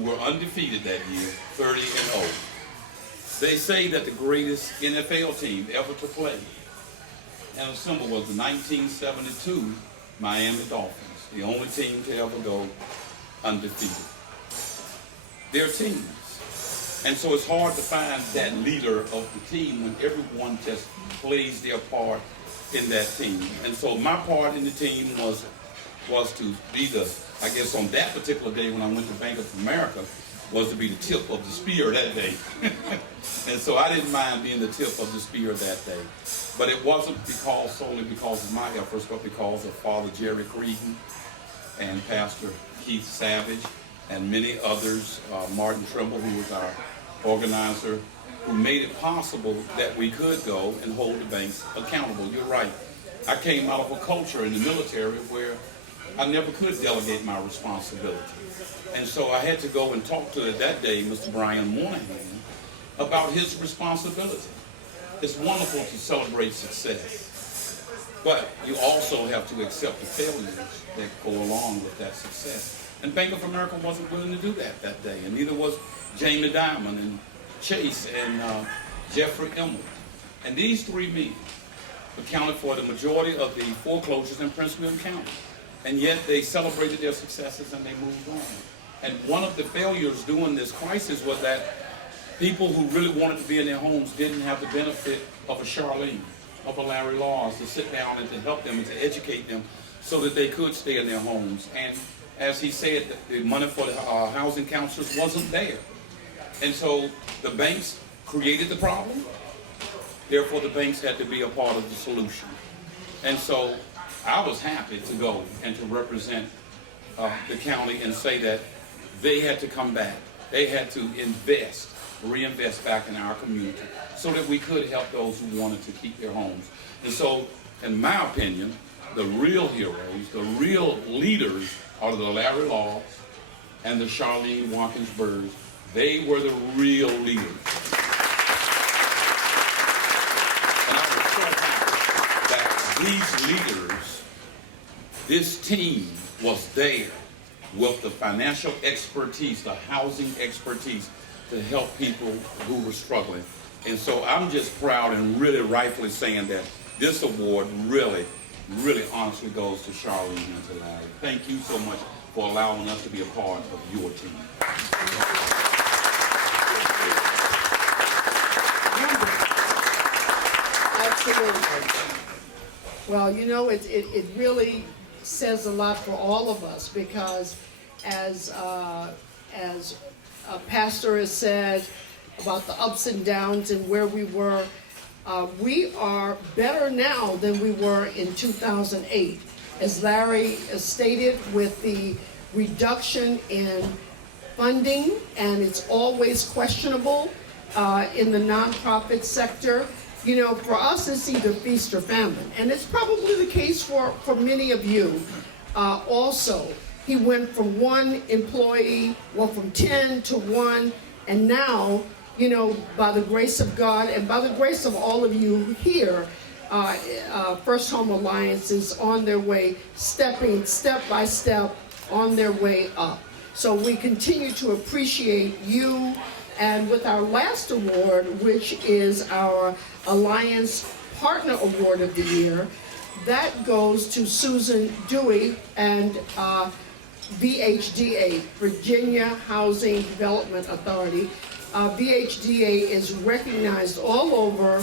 were undefeated that year, 30-0. They say that the greatest NFL team ever to play and assemble was the 1972 Miami Dolphins, the only team to ever go undefeated. They're teams. And so it's hard to find that leader of the team when everyone just plays their part in that team. And so my part in the team was to be the, I guess on that particular day when I went to Bank of America, was to be the tip of the spear that day. And so I didn't mind being the tip of the spear that day. But it wasn't solely because of my efforts, but because of Father Jerry Creedon and Pastor Keith Savage and many others, Martin Trimble, who was our organizer, who made it possible that we could go and hold the banks accountable. You're right. I came out of a culture in the military where I never could delegate my responsibility. And so I had to go and talk to, that day, Mr. Brian Moynihan, about his responsibility. It's wonderful to celebrate success, but you also have to accept the failures that go along with that success. And Bank of America wasn't willing to do that day, and neither was Jamie Dimon and Chase and Jeffrey Emmett. And these three men accounted for the majority of the foreclosures in Prince William County. And yet they celebrated their successes and they moved on. And one of the failures during this crisis was that people who really wanted to be in their homes didn't have the benefit of a Charlene, of a Larry Laws to sit down and to help them and to educate them so that they could stay in their homes. And as he said, the money for the housing counselors wasn't there. And so the banks created the problem. Therefore, the banks had to be a part of the solution. And so I was happy to go and to represent the county and say that they had to come back. They had to reinvest back in our community so that we could help those who wanted to keep their homes. And so, in my opinion, the real heroes, the real leaders are the Larry Laws and the Charlene Watkins Birds. They were the real leaders. And I was so happy that these leaders, this team was there with the financial expertise, the housing expertise to help people who were struggling. And so I'm just proud and really rightfully saying that this award really honestly goes to Charlene and to Larry. Thank you so much for allowing us to be a part of your team. Absolutely. Well, you know, it really says a lot for all of us because as Pastor has said about the ups and downs and where we were, we are better now than we were in 2008. As Larry stated, with the reduction in funding, and it's always questionable in the nonprofit sector. You know, for us, it's either feast or famine, and it's probably the case for many of you also. He went from one employee, well, from 10 to 1, and now, you know, by the grace of God and by the grace of all of you here, First Home Alliance is on their way, stepping step by step on their way up. So we continue to appreciate you, and with our last award, which is our Alliance Partner Award of the Year, that goes to Susan Dewey and VHDA, Virginia Housing Development Authority. VHDA is recognized all over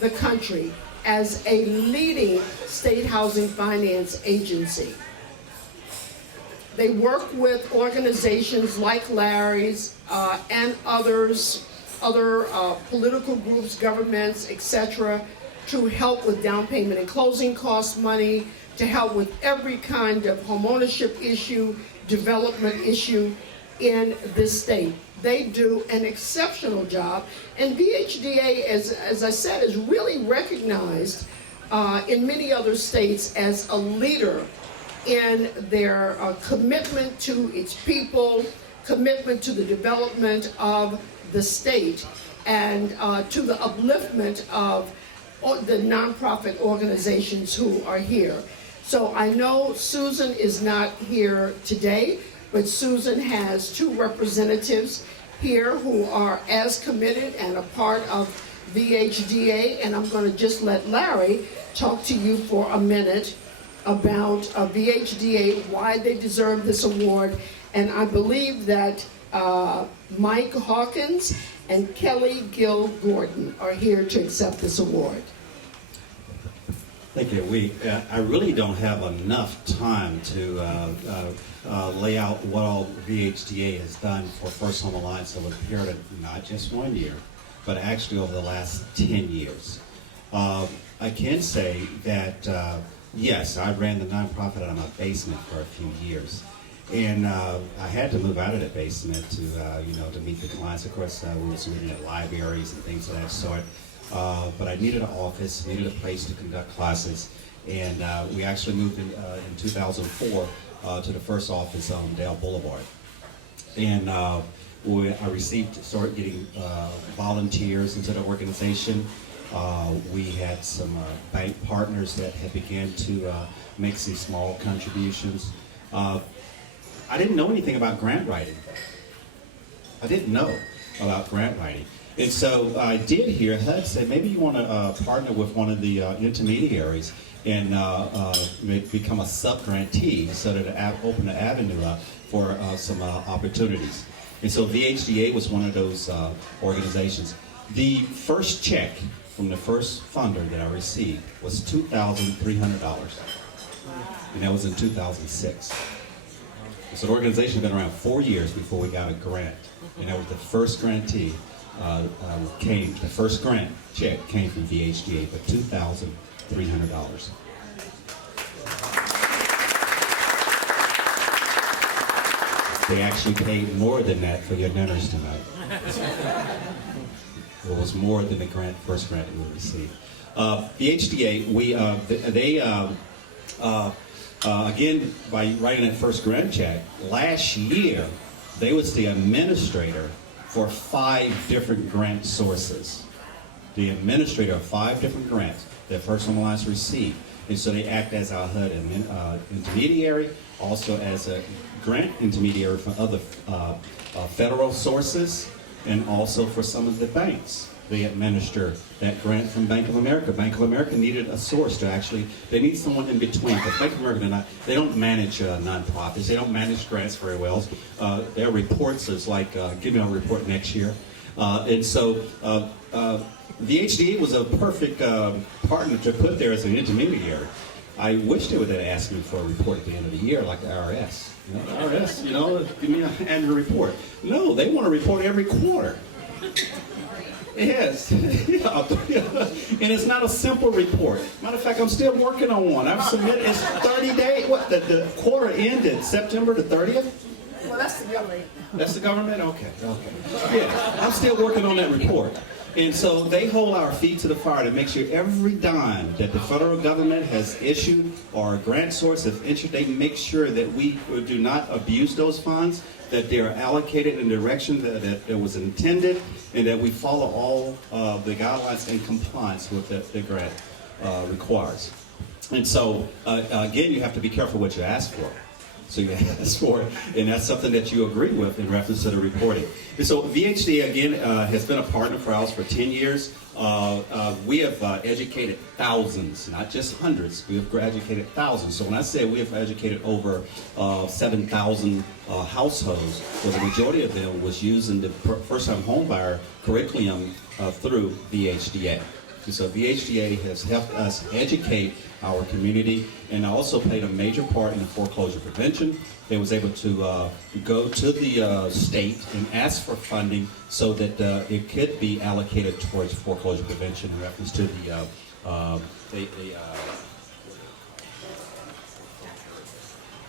the country as a leading state housing finance agency. They work with organizations like Larry's and others other political groups, governments, etc., to help with down payment and closing cost money, to help with every kind of homeownership issue, development issue in this state. They do an exceptional job, and VHDA, as I said, is really recognized in many other states as a leader in their commitment to its people, commitment to the development of the state, and to the upliftment of the nonprofit organizations who are here. So I know Susan is not here today, but Susan has two representatives here who are as committed and a part of VHDA, and I'm going to just let Larry talk to you for a minute about VHDA, why they deserve this award, and I believe that Mike Hawkins and Kelly Gill Gordon are here to accept this award. Thank you. I really don't have enough time to lay out what all VHDA has done for First Home Alliance over the period of not just 1 year, but actually over the last 10 years. I can say that, yes, I ran the nonprofit out of my basement for a few years. And I had to move out of that basement to, to meet the clients. Of course, we was meeting at libraries and things of that sort. But I needed an office, needed a place to conduct classes, and we actually moved in 2004 to the first office on Dale Boulevard. And I started getting volunteers into the organization. We had some bank partners that had began to make some small contributions. I didn't know anything about grant writing. I didn't know about grant writing. And so I did hear HUD say, maybe you want to partner with one of the intermediaries and become a sub-grantee so that it open an avenue up for some opportunities. And so VHDA was one of those organizations. The first check from the first funder that I received was $2,300. And that was in 2006. So the organization had been around 4 years before we got a grant. And that was the first grantee. The first grant check came from VHDA for $2,300. They actually paid more than that for your dinners tonight. It was more than the first grant that we received. VHDA, again, by writing that first grant check, last year, they was the administrator for 5 different grant sources. The administrator of 5 different grants that First Home Alliance received. And so they act as our HUD intermediary, also as a grant intermediary for other federal sources, and also for some of the banks. They administer that grant from Bank of America. Bank of America needed a source to actually, they need someone in between, because Bank of America, they don't manage nonprofits. They don't manage grants very well. Their reports is like, give me a report next year. And so the HDA was a perfect partner to put there as an intermediary. I wish they would have asked me for a report at the end of the year, like the IRS. The IRS, give me an annual report. No, they want a report every quarter. Yes, and it's not a simple report. Matter of fact, I'm still working on one. I've submitted, it's 30 days. What, the quarter ended September the 30th? Well, that's the government. That's the government? Okay. Yeah, I'm still working on that report. And so they hold our feet to the fire to make sure every dime that the federal government has issued or a grant source of interest, they make sure that we do not abuse those funds, that they are allocated in the direction that it was intended, and that we follow all the guidelines in compliance with the grant requires. And so, again, you have to be careful what you ask for. So you ask for it, and that's something that you agree with in reference to the reporting. And so VHD, again, has been a partner for ours for 10 years. We have educated thousands, not just hundreds. We have educated thousands. So when I say we have educated over 7,000 households, well, the majority of them was using the first-time homebuyer curriculum through VHDA. And so VHDA has helped us educate our community, and also played a major part in the foreclosure prevention. They was able to go to the state and ask for funding so that it could be allocated towards foreclosure prevention in reference to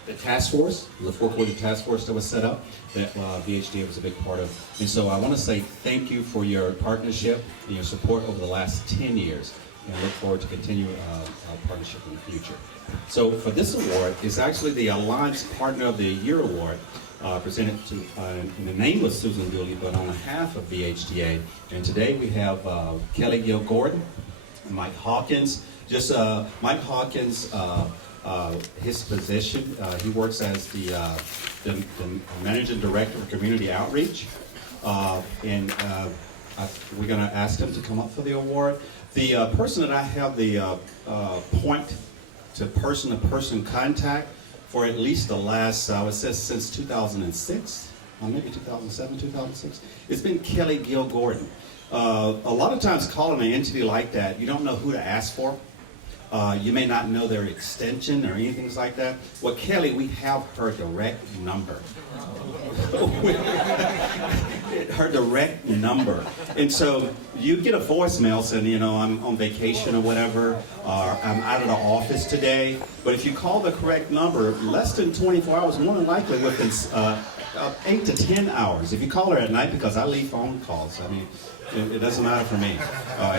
the task force, the foreclosure task force that was set up, that VHDA was a big part of. And so I want to say thank you for your partnership and your support over the last 10 years, and I look forward to continue our partnership in the future. So for this award, it's actually the Alliance Partner of the Year Award, presented to, and the name was Susan Dooley, but on behalf of VHDA. And today we have Kelly Gill Gordon, Mike Hawkins. Just Mike Hawkins, his position, he works as the Managing Director of Community Outreach. We're going to ask him to come up for the award. The person that I have the point to person contact for at least the last, I would say since 2006, or maybe 2007, 2006, it's been Kelly Gill Gordon. A lot of times calling an entity like that, you don't know who to ask for. You may not know their extension or anything like that. Well, Kelly, we have her direct number. Her direct number. And so you get a voicemail saying, you know, I'm on vacation or whatever, or I'm out of the office today. But if you call the correct number, less than 24 hours, more than likely within 8 to 10 hours. If you call her at night, because I leave phone calls, I mean, it doesn't matter for me.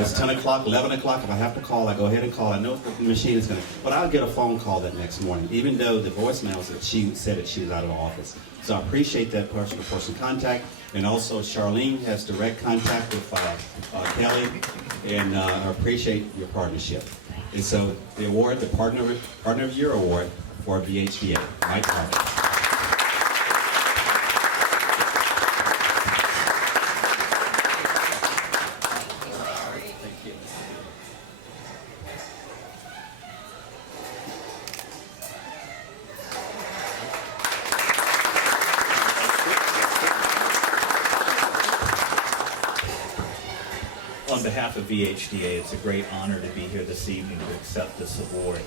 It's 10 o'clock, 11 o'clock. If I have to call, I go ahead and call. I know the machine is going to, but I'll get a phone call that next morning, even though the voicemails that she said that she was out of the office. So I appreciate that person-to-person contact. And also Charlene has direct contact with Kelly, and I appreciate your partnership. And so the award, the Partner of the Year Award for VHDA, Mike Hawkins. On behalf of VHDA, it's a great honor to be here this evening to accept this award.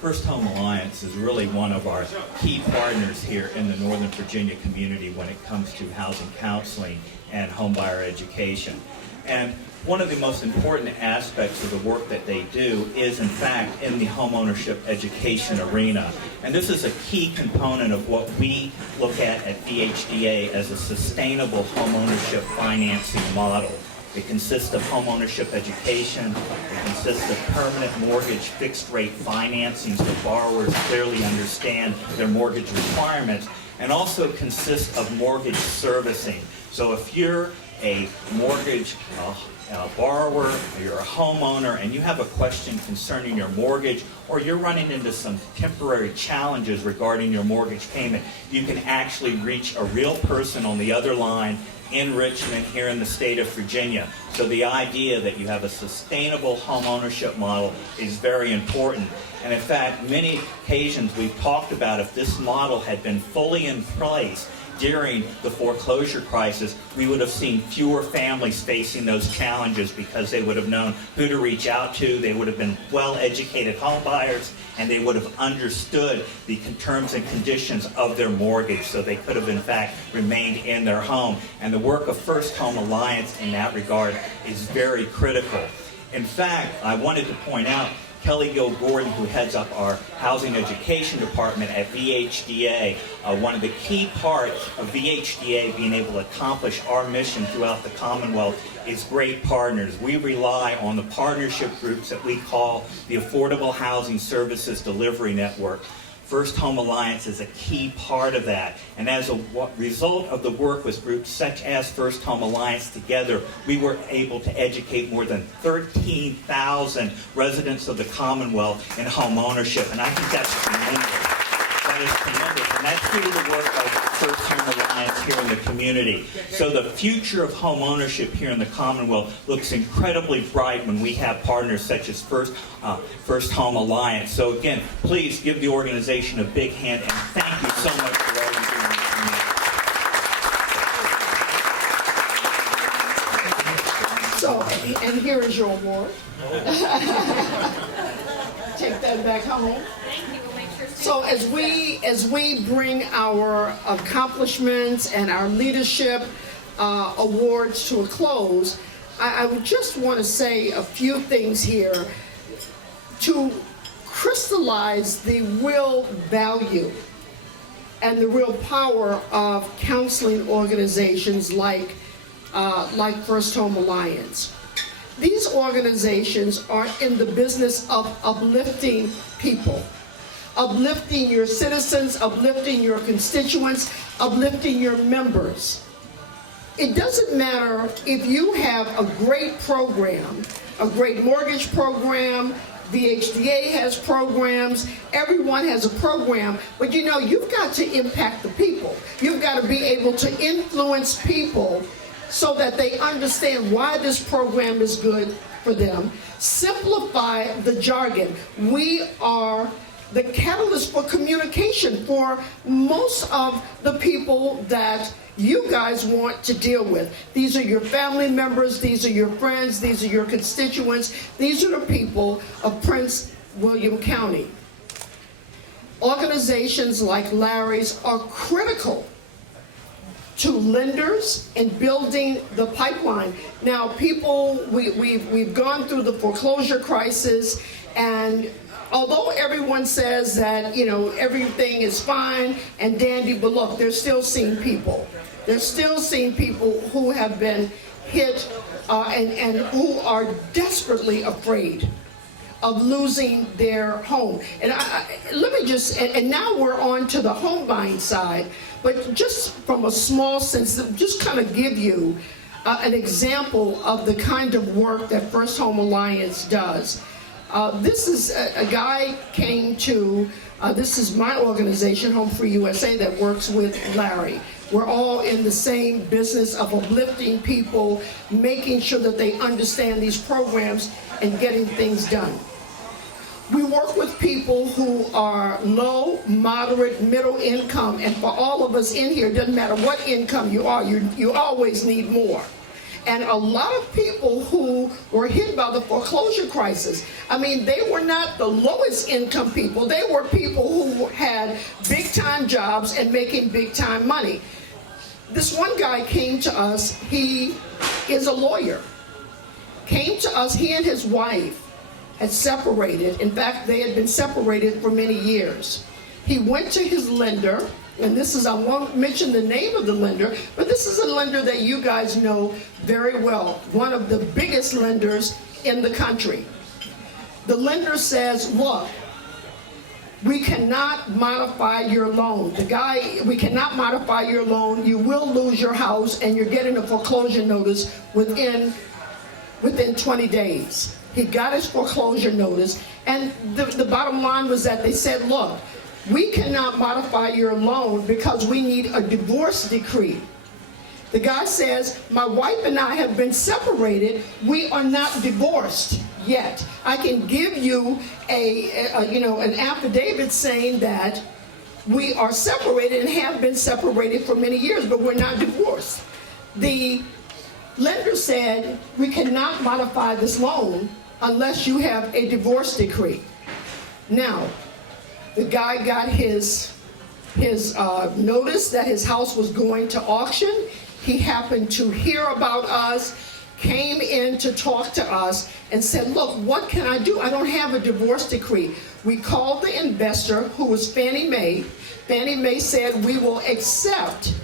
First Home Alliance is really one of our key partners here in the Northern Virginia community when it comes to housing counseling and homebuyer education. And one of the most important aspects of the work that they do is, in fact, in the homeownership education arena. And this is a key component of what we look at VHDA as a sustainable homeownership financing model. It consists of homeownership education. It consists of permanent mortgage fixed rate financing so borrowers clearly understand their mortgage requirements, and also consists of mortgage servicing. So if you're a mortgage borrower, or you're a homeowner, and you have a question concerning your mortgage, or you're running into some temporary challenges regarding your mortgage payment, you can actually reach a real person on the other line in Richmond here in the state of Virginia. So the idea that you have a sustainable home ownership model is very important. And in fact, many occasions we've talked about if this model had been fully in place during the foreclosure crisis, we would have seen fewer families facing those challenges because they would have known who to reach out to, they would have been well-educated home buyers, and they would have understood the terms and conditions of their mortgage, so they could have in fact remained in their home. And the work of First Home Alliance in that regard is very critical. In fact, I wanted to point out Kelly Gill Gordon, who heads up our Housing Education Department at VHDA, one of the key parts of VHDA being able to accomplish our mission throughout the Commonwealth is great partners. We rely on the partnership groups that we call the Affordable Housing Services Delivery Network. First Home Alliance is a key part of that. And as a result of the work with groups such as First Home Alliance together, we were able to educate more than 13,000 residents of the Commonwealth in home ownership. And I think that's tremendous. That is tremendous. And that's due to the work of First Home Alliance here in the community. So the future of home ownership here in the Commonwealth looks incredibly bright when we have partners such as First Home Alliance. So again, please give the organization a big hand, and thank you so much for all you do in the community. So, and here is your award. take that back home. So as we bring our accomplishments and our leadership awards to a close, I would just want to say a few things here to crystallize the real value and the real power of counseling organizations like First Home Alliance. These organizations are in the business of uplifting people, uplifting your citizens, uplifting your constituents, uplifting your members. It doesn't matter if you have a great program, a great mortgage program, the HDA has programs, everyone has a program, but you know, you've got to impact the people. You've got to be able to influence people so that they understand why this program is good for them. Simplify the jargon. We are the catalyst for communication for most of the people that you guys want to deal with. These are your family members, these are your friends, these are your constituents, these are the people of Prince William County. Organizations like Larry's are critical to lenders in building the pipeline. Now, people, we've gone through the foreclosure crisis, and although everyone says that, you know, everything is fine and dandy, but look, they're still seeing people. They're still seeing people who have been hit and who are desperately afraid of losing their home. And let me just, and now we're on to the home buying side, but just from a small sense, just kind of give you an example of the kind of work that First Home Alliance does. This is a guy came to, this is my organization, Home Free USA, that works with Larry. We're all in the same business of uplifting people, making sure that they understand these programs and getting things done. We work with people who are low, moderate, middle income, and for all of us in here, it doesn't matter what income you are, you always need more. And a lot of people who were hit by the foreclosure crisis, I mean, they were not the lowest income people. They were people who had big time jobs and making big time money. This one guy came to us, he is a lawyer, came to us, he and his wife had separated. In fact, they had been separated for many years. He went to his lender, and this is, I won't mention the name of the lender, but this is a lender that you guys know very well, one of the biggest lenders in the country. The lender says, look, we cannot modify your loan. We cannot modify your loan. You will lose your house, and you're getting a foreclosure notice within 20 days. He got his foreclosure notice, and the bottom line was that they said, look, we cannot modify your loan because we need a divorce decree. The guy says, my wife and I have been separated. We are not divorced yet. I can give you an affidavit saying that we are separated and have been separated for many years, but we're not divorced. The lender said, we cannot modify this loan unless you have a divorce decree. Now, the guy got his notice that his house was going to auction. He happened to hear about us, came in to talk to us, and said, look, what can I do? I don't have a divorce decree. We called the investor, who was Fannie Mae. Fannie Mae said, we will accept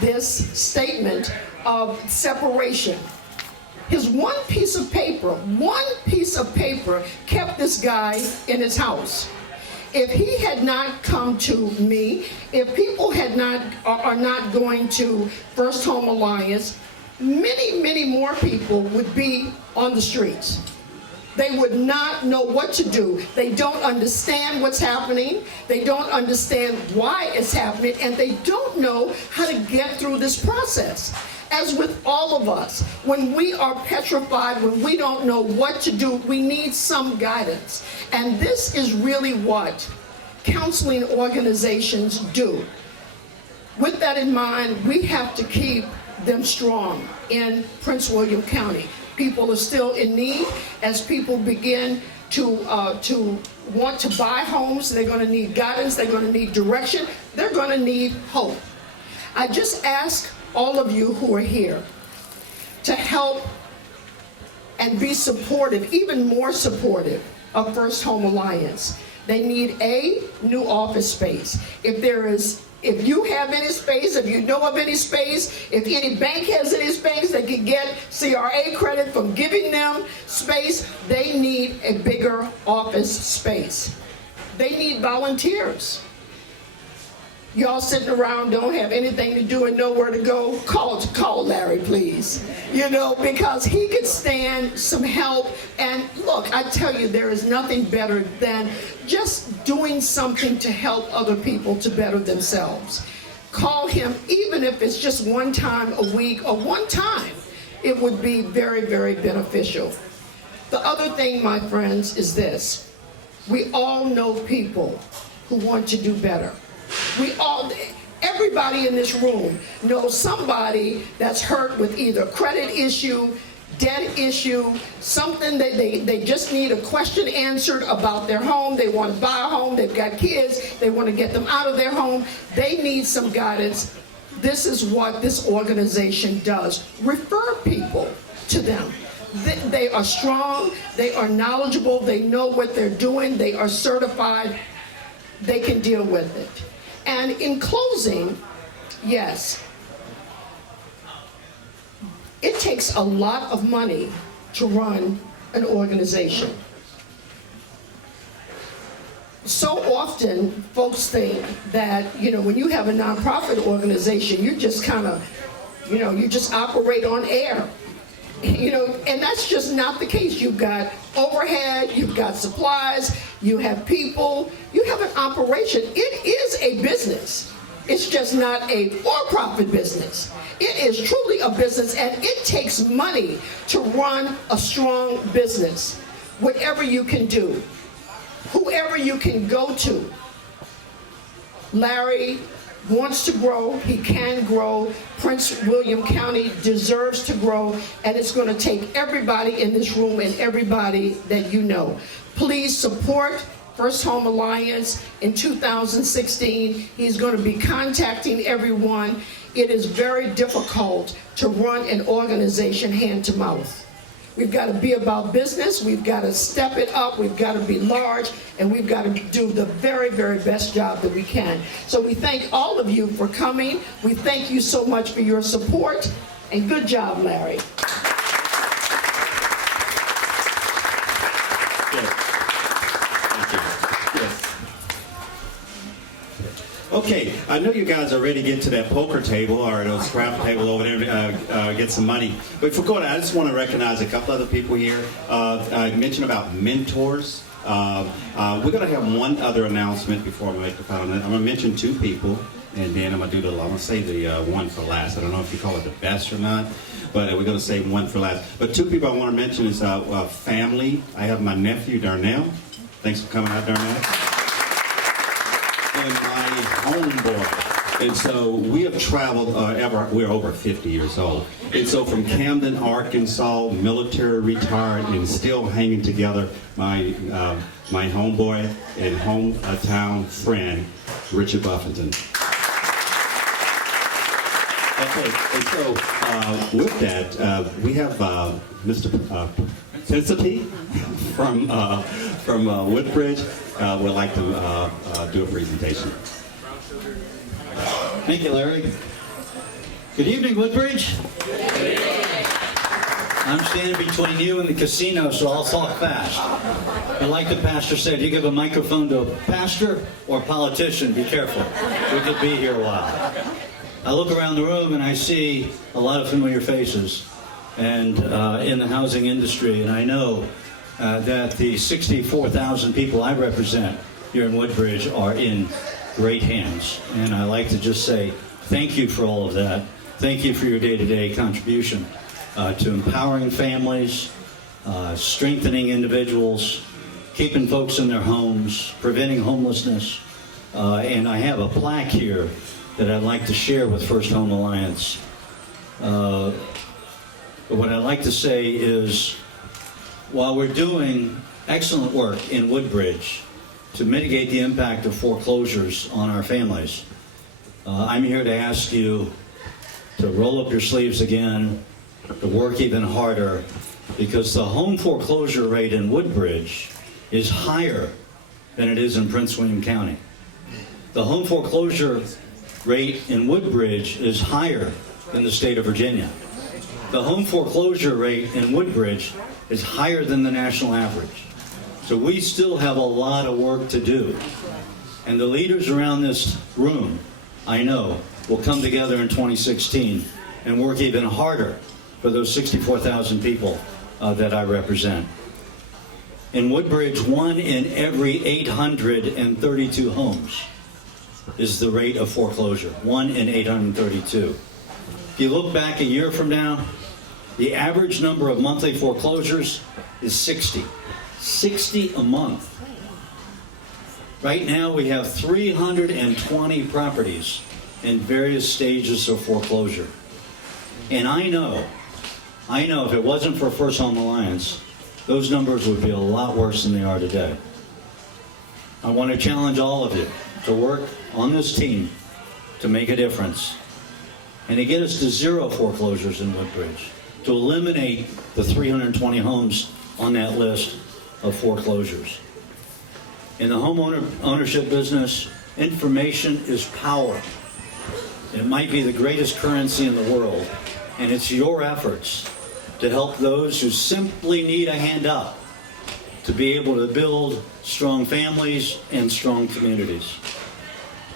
this statement of separation. His one piece of paper kept this guy in his house. If he had not come to me, if people are not going to First Home Alliance, many more people would be on the streets. They would not know what to do. They don't understand what's happening. They don't understand why it's happening, and they don't know how to get through this process. As with all of us, when we are petrified, when we don't know what to do, we need some guidance. And this is really what counseling organizations do. With that in mind, we have to keep them strong in Prince William County. People are still in need. As people begin to want to buy homes, they're going to need guidance, they're going to need direction, they're going to need hope. I just ask all of you who are here to help and be supportive, even more supportive of First Home Alliance. They need a new office space. If you have any space, if you know of any space, if any bank has any space that can get CRA credit from giving them space, they need a bigger office space. They need volunteers. Y'all sitting around, don't have anything to do and nowhere to go, call Larry, please. You know, because he could stand some help. And look, I tell you, there is nothing better than just doing something to help other people to better themselves. Call him, even if it's just one time a week or one time, it would be very, very beneficial. The other thing, my friends, is this. We all know people who want to do better. Everybody in this room knows somebody that's hurt with either credit issue, debt issue, something that they just need a question answered about their home. They want to buy a home, they've got kids, they want to get them out of their home. They need some guidance. This is what this organization does. Refer people to them. They are strong, they are knowledgeable, they know what they're doing, they are certified, they can deal with it. And in closing, yes, it takes a lot of money to run an organization. So often, folks think that, when you have a nonprofit organization, you just kind of, you just operate on air. And that's just not the case. You've got overhead, you've got supplies, you have people, you have an operation. It is a business. It's just not a for-profit business. It is truly a business, and it takes money to run a strong business. Whatever you can do, whoever you can go to. Larry wants to grow, he can grow. Prince William County deserves to grow, and it's going to take everybody in this room and everybody that you know. Please support First Home Alliance in 2016. He's going to be contacting everyone. It is very difficult to run an organization hand to mouth. We've got to be about business, we've got to step it up, we've got to be large, and we've got to do the very, very best job that we can. So we thank all of you for coming. We thank you so much for your support, and good job, Larry. Okay, I know you guys are ready to get to that poker table or those scrap table over there to get some money. But before going, I just want to recognize a couple other people here. I mentioned about mentors. We're going to have one other announcement before I make the final. I'm going to mention two people, and then I'm going to say the one for last. I don't know if you call it the best or not, but we're going to say one for last. But two people I want to mention is family. I have my nephew, Darnell. Thanks for coming out, Darnell. And my homeboy. And so we have traveled, we're over 50 years old. And so from Camden, Arkansas, military retired and still hanging together, my homeboy and hometown friend, Richard Buffington. Okay, and so with that, we have Mr. Principe from Woodbridge would like to do a presentation. Thank you, Larry. Good evening, Woodbridge. I'm standing between you and the casino, so I'll talk fast. And like the pastor said, you give a microphone to a pastor or a politician, be careful. We could be here a while. I look around the room and I see a lot of familiar faces and in the housing industry, and I know that the 64,000 people I represent here in Woodbridge are in great hands. And I like to just say thank you for all of that. Thank you for your day-to-day contribution to empowering families, strengthening individuals, keeping folks in their homes, preventing homelessness. And I have a plaque here that I'd like to share with First Home Alliance. But what I'd like to say is, while we're doing excellent work in Woodbridge to mitigate the impact of foreclosures on our families, I'm here to ask you to roll up your sleeves again, to work even harder, because the home foreclosure rate in Woodbridge is higher than it is in Prince William County. The home foreclosure rate in Woodbridge is higher than the state of Virginia. The home foreclosure rate in Woodbridge is higher than the national average. So we still have a lot of work to do. And the leaders around this room, I know, will come together in 2016 and work even harder for those 64,000 people that I represent. In Woodbridge, 1 in every 832 homes is the rate of foreclosure. 1 in 832. If you look back a year from now, the average number of monthly foreclosures is 60. 60 a month. Right now we have 320 properties in various stages of foreclosure. And I know if it wasn't for First Home Alliance, those numbers would be a lot worse than they are today. I want to challenge all of you to work on this team to make a difference and to get us to 0 foreclosures in Woodbridge, to eliminate the 320 homes on that list of foreclosures. In the home ownership business, information is power. It might be the greatest currency in the world, and it's your efforts to help those who simply need a hand up to be able to build strong families and strong communities.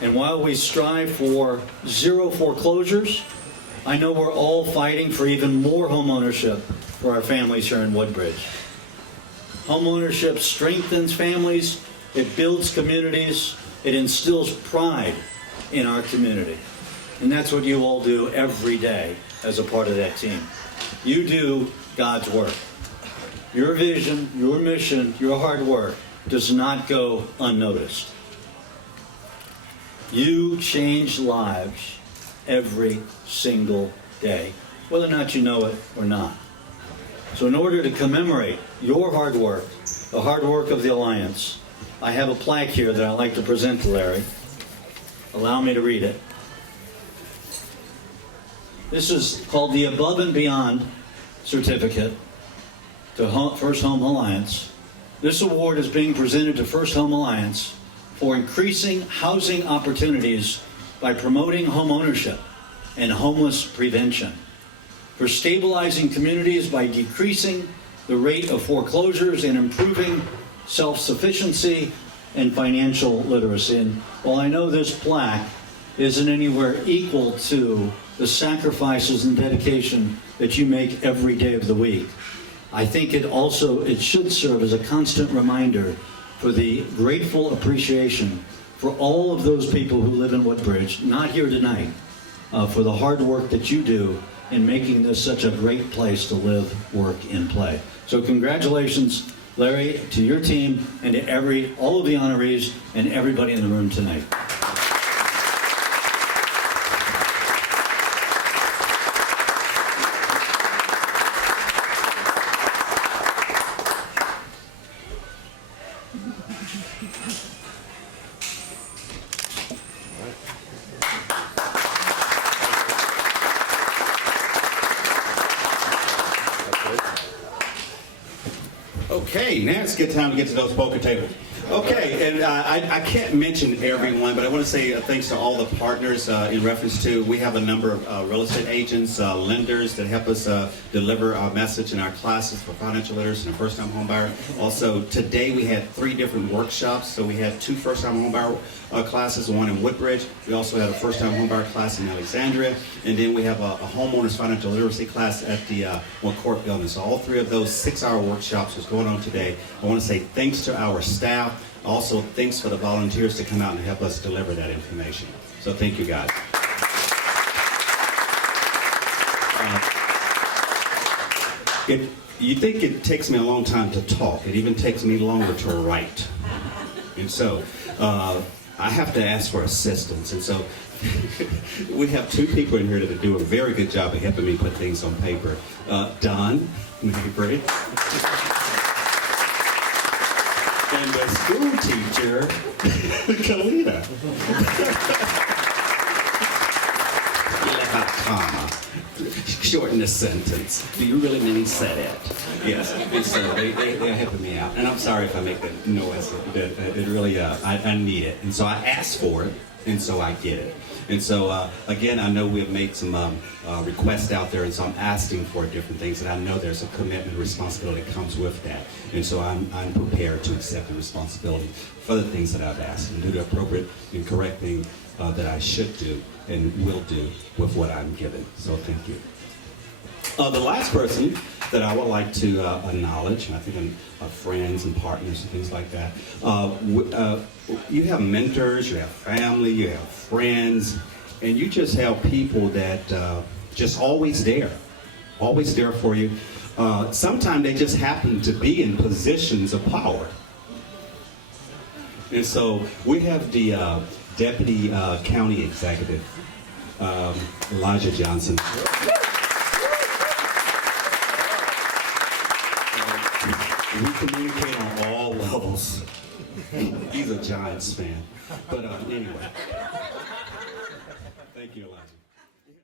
And while we strive for 0 foreclosures, I know we're all fighting for even more home ownership for our families here in Woodbridge. Home ownership strengthens families, it builds communities, it instills pride in our community. And that's what you all do every day as a part of that team. You do God's work. Your vision, your mission, your hard work does not go unnoticed. You change lives every single day, whether or not you know it or not. So in order to commemorate your hard work, the hard work of the Alliance, I have a plaque here that I'd like to present to Larry. Allow me to read it. This is called the Above and Beyond Certificate to First Home Alliance. This award is being presented to First Home Alliance for increasing housing opportunities by promoting home ownership and homeless prevention, for stabilizing communities by decreasing the rate of foreclosures and improving self-sufficiency and financial literacy. And while I know this plaque isn't anywhere equal to the sacrifices and dedication that you make every day of the week, I think it should serve as a constant reminder for the grateful appreciation for all of those people who live in Woodbridge, not here tonight, for the hard work that you do in making this such a great place to live, work, and play. So congratulations, Larry, to your team and to all of the honorees and everybody in the room tonight. Okay, now it's a good time to get to those poker tables. Okay, and I can't mention everyone, but I want to say thanks to all the partners in reference to, we have a number of real estate agents, lenders that help us deliver our message in our classes for financial literacy and first-time homebuyer. Also, today we had 3 different workshops. So we had 2 first-time homebuyer classes, one in Woodbridge. We also had a first-time homebuyer class in Alexandria. And then we have a homeowners financial literacy class at the Court building. So all 3 of those 6-hour workshops is going on today. I want to say thanks to our staff. Also, thanks for the volunteers to come out and help us deliver that information. So thank you, guys. You think it takes me a long time to talk. It even takes me longer to write. And so, I have to ask for assistance, and so we have two people in here that do a very good job of helping me put things on paper. Don Mabry, and the school teacher, Kalita. Left out comma. Shorten the sentence. Do you really mean said it? Yes. And so they're helping me out. And I'm sorry if I make that noise. It really, I need it. And so I asked for it, and so I get it. And so, again, I know we have made some requests out there, and so I'm asking for different things, and I know there's a commitment, responsibility that comes with that. And so I'm prepared to accept the responsibility for the things that I've asked and do the appropriate and correct thing that I should do and will do with what I'm given. So thank you. The last person that I would like to acknowledge, and I think friends and partners and things like that, you have mentors, you have family, you have friends, and you just have people that just always there for you. Sometimes they just happen to be in positions of power. And so we have the Deputy County Executive, Elijah Johnson. We communicate on all levels. He's a Giants fan. But anyway, thank you, Elijah.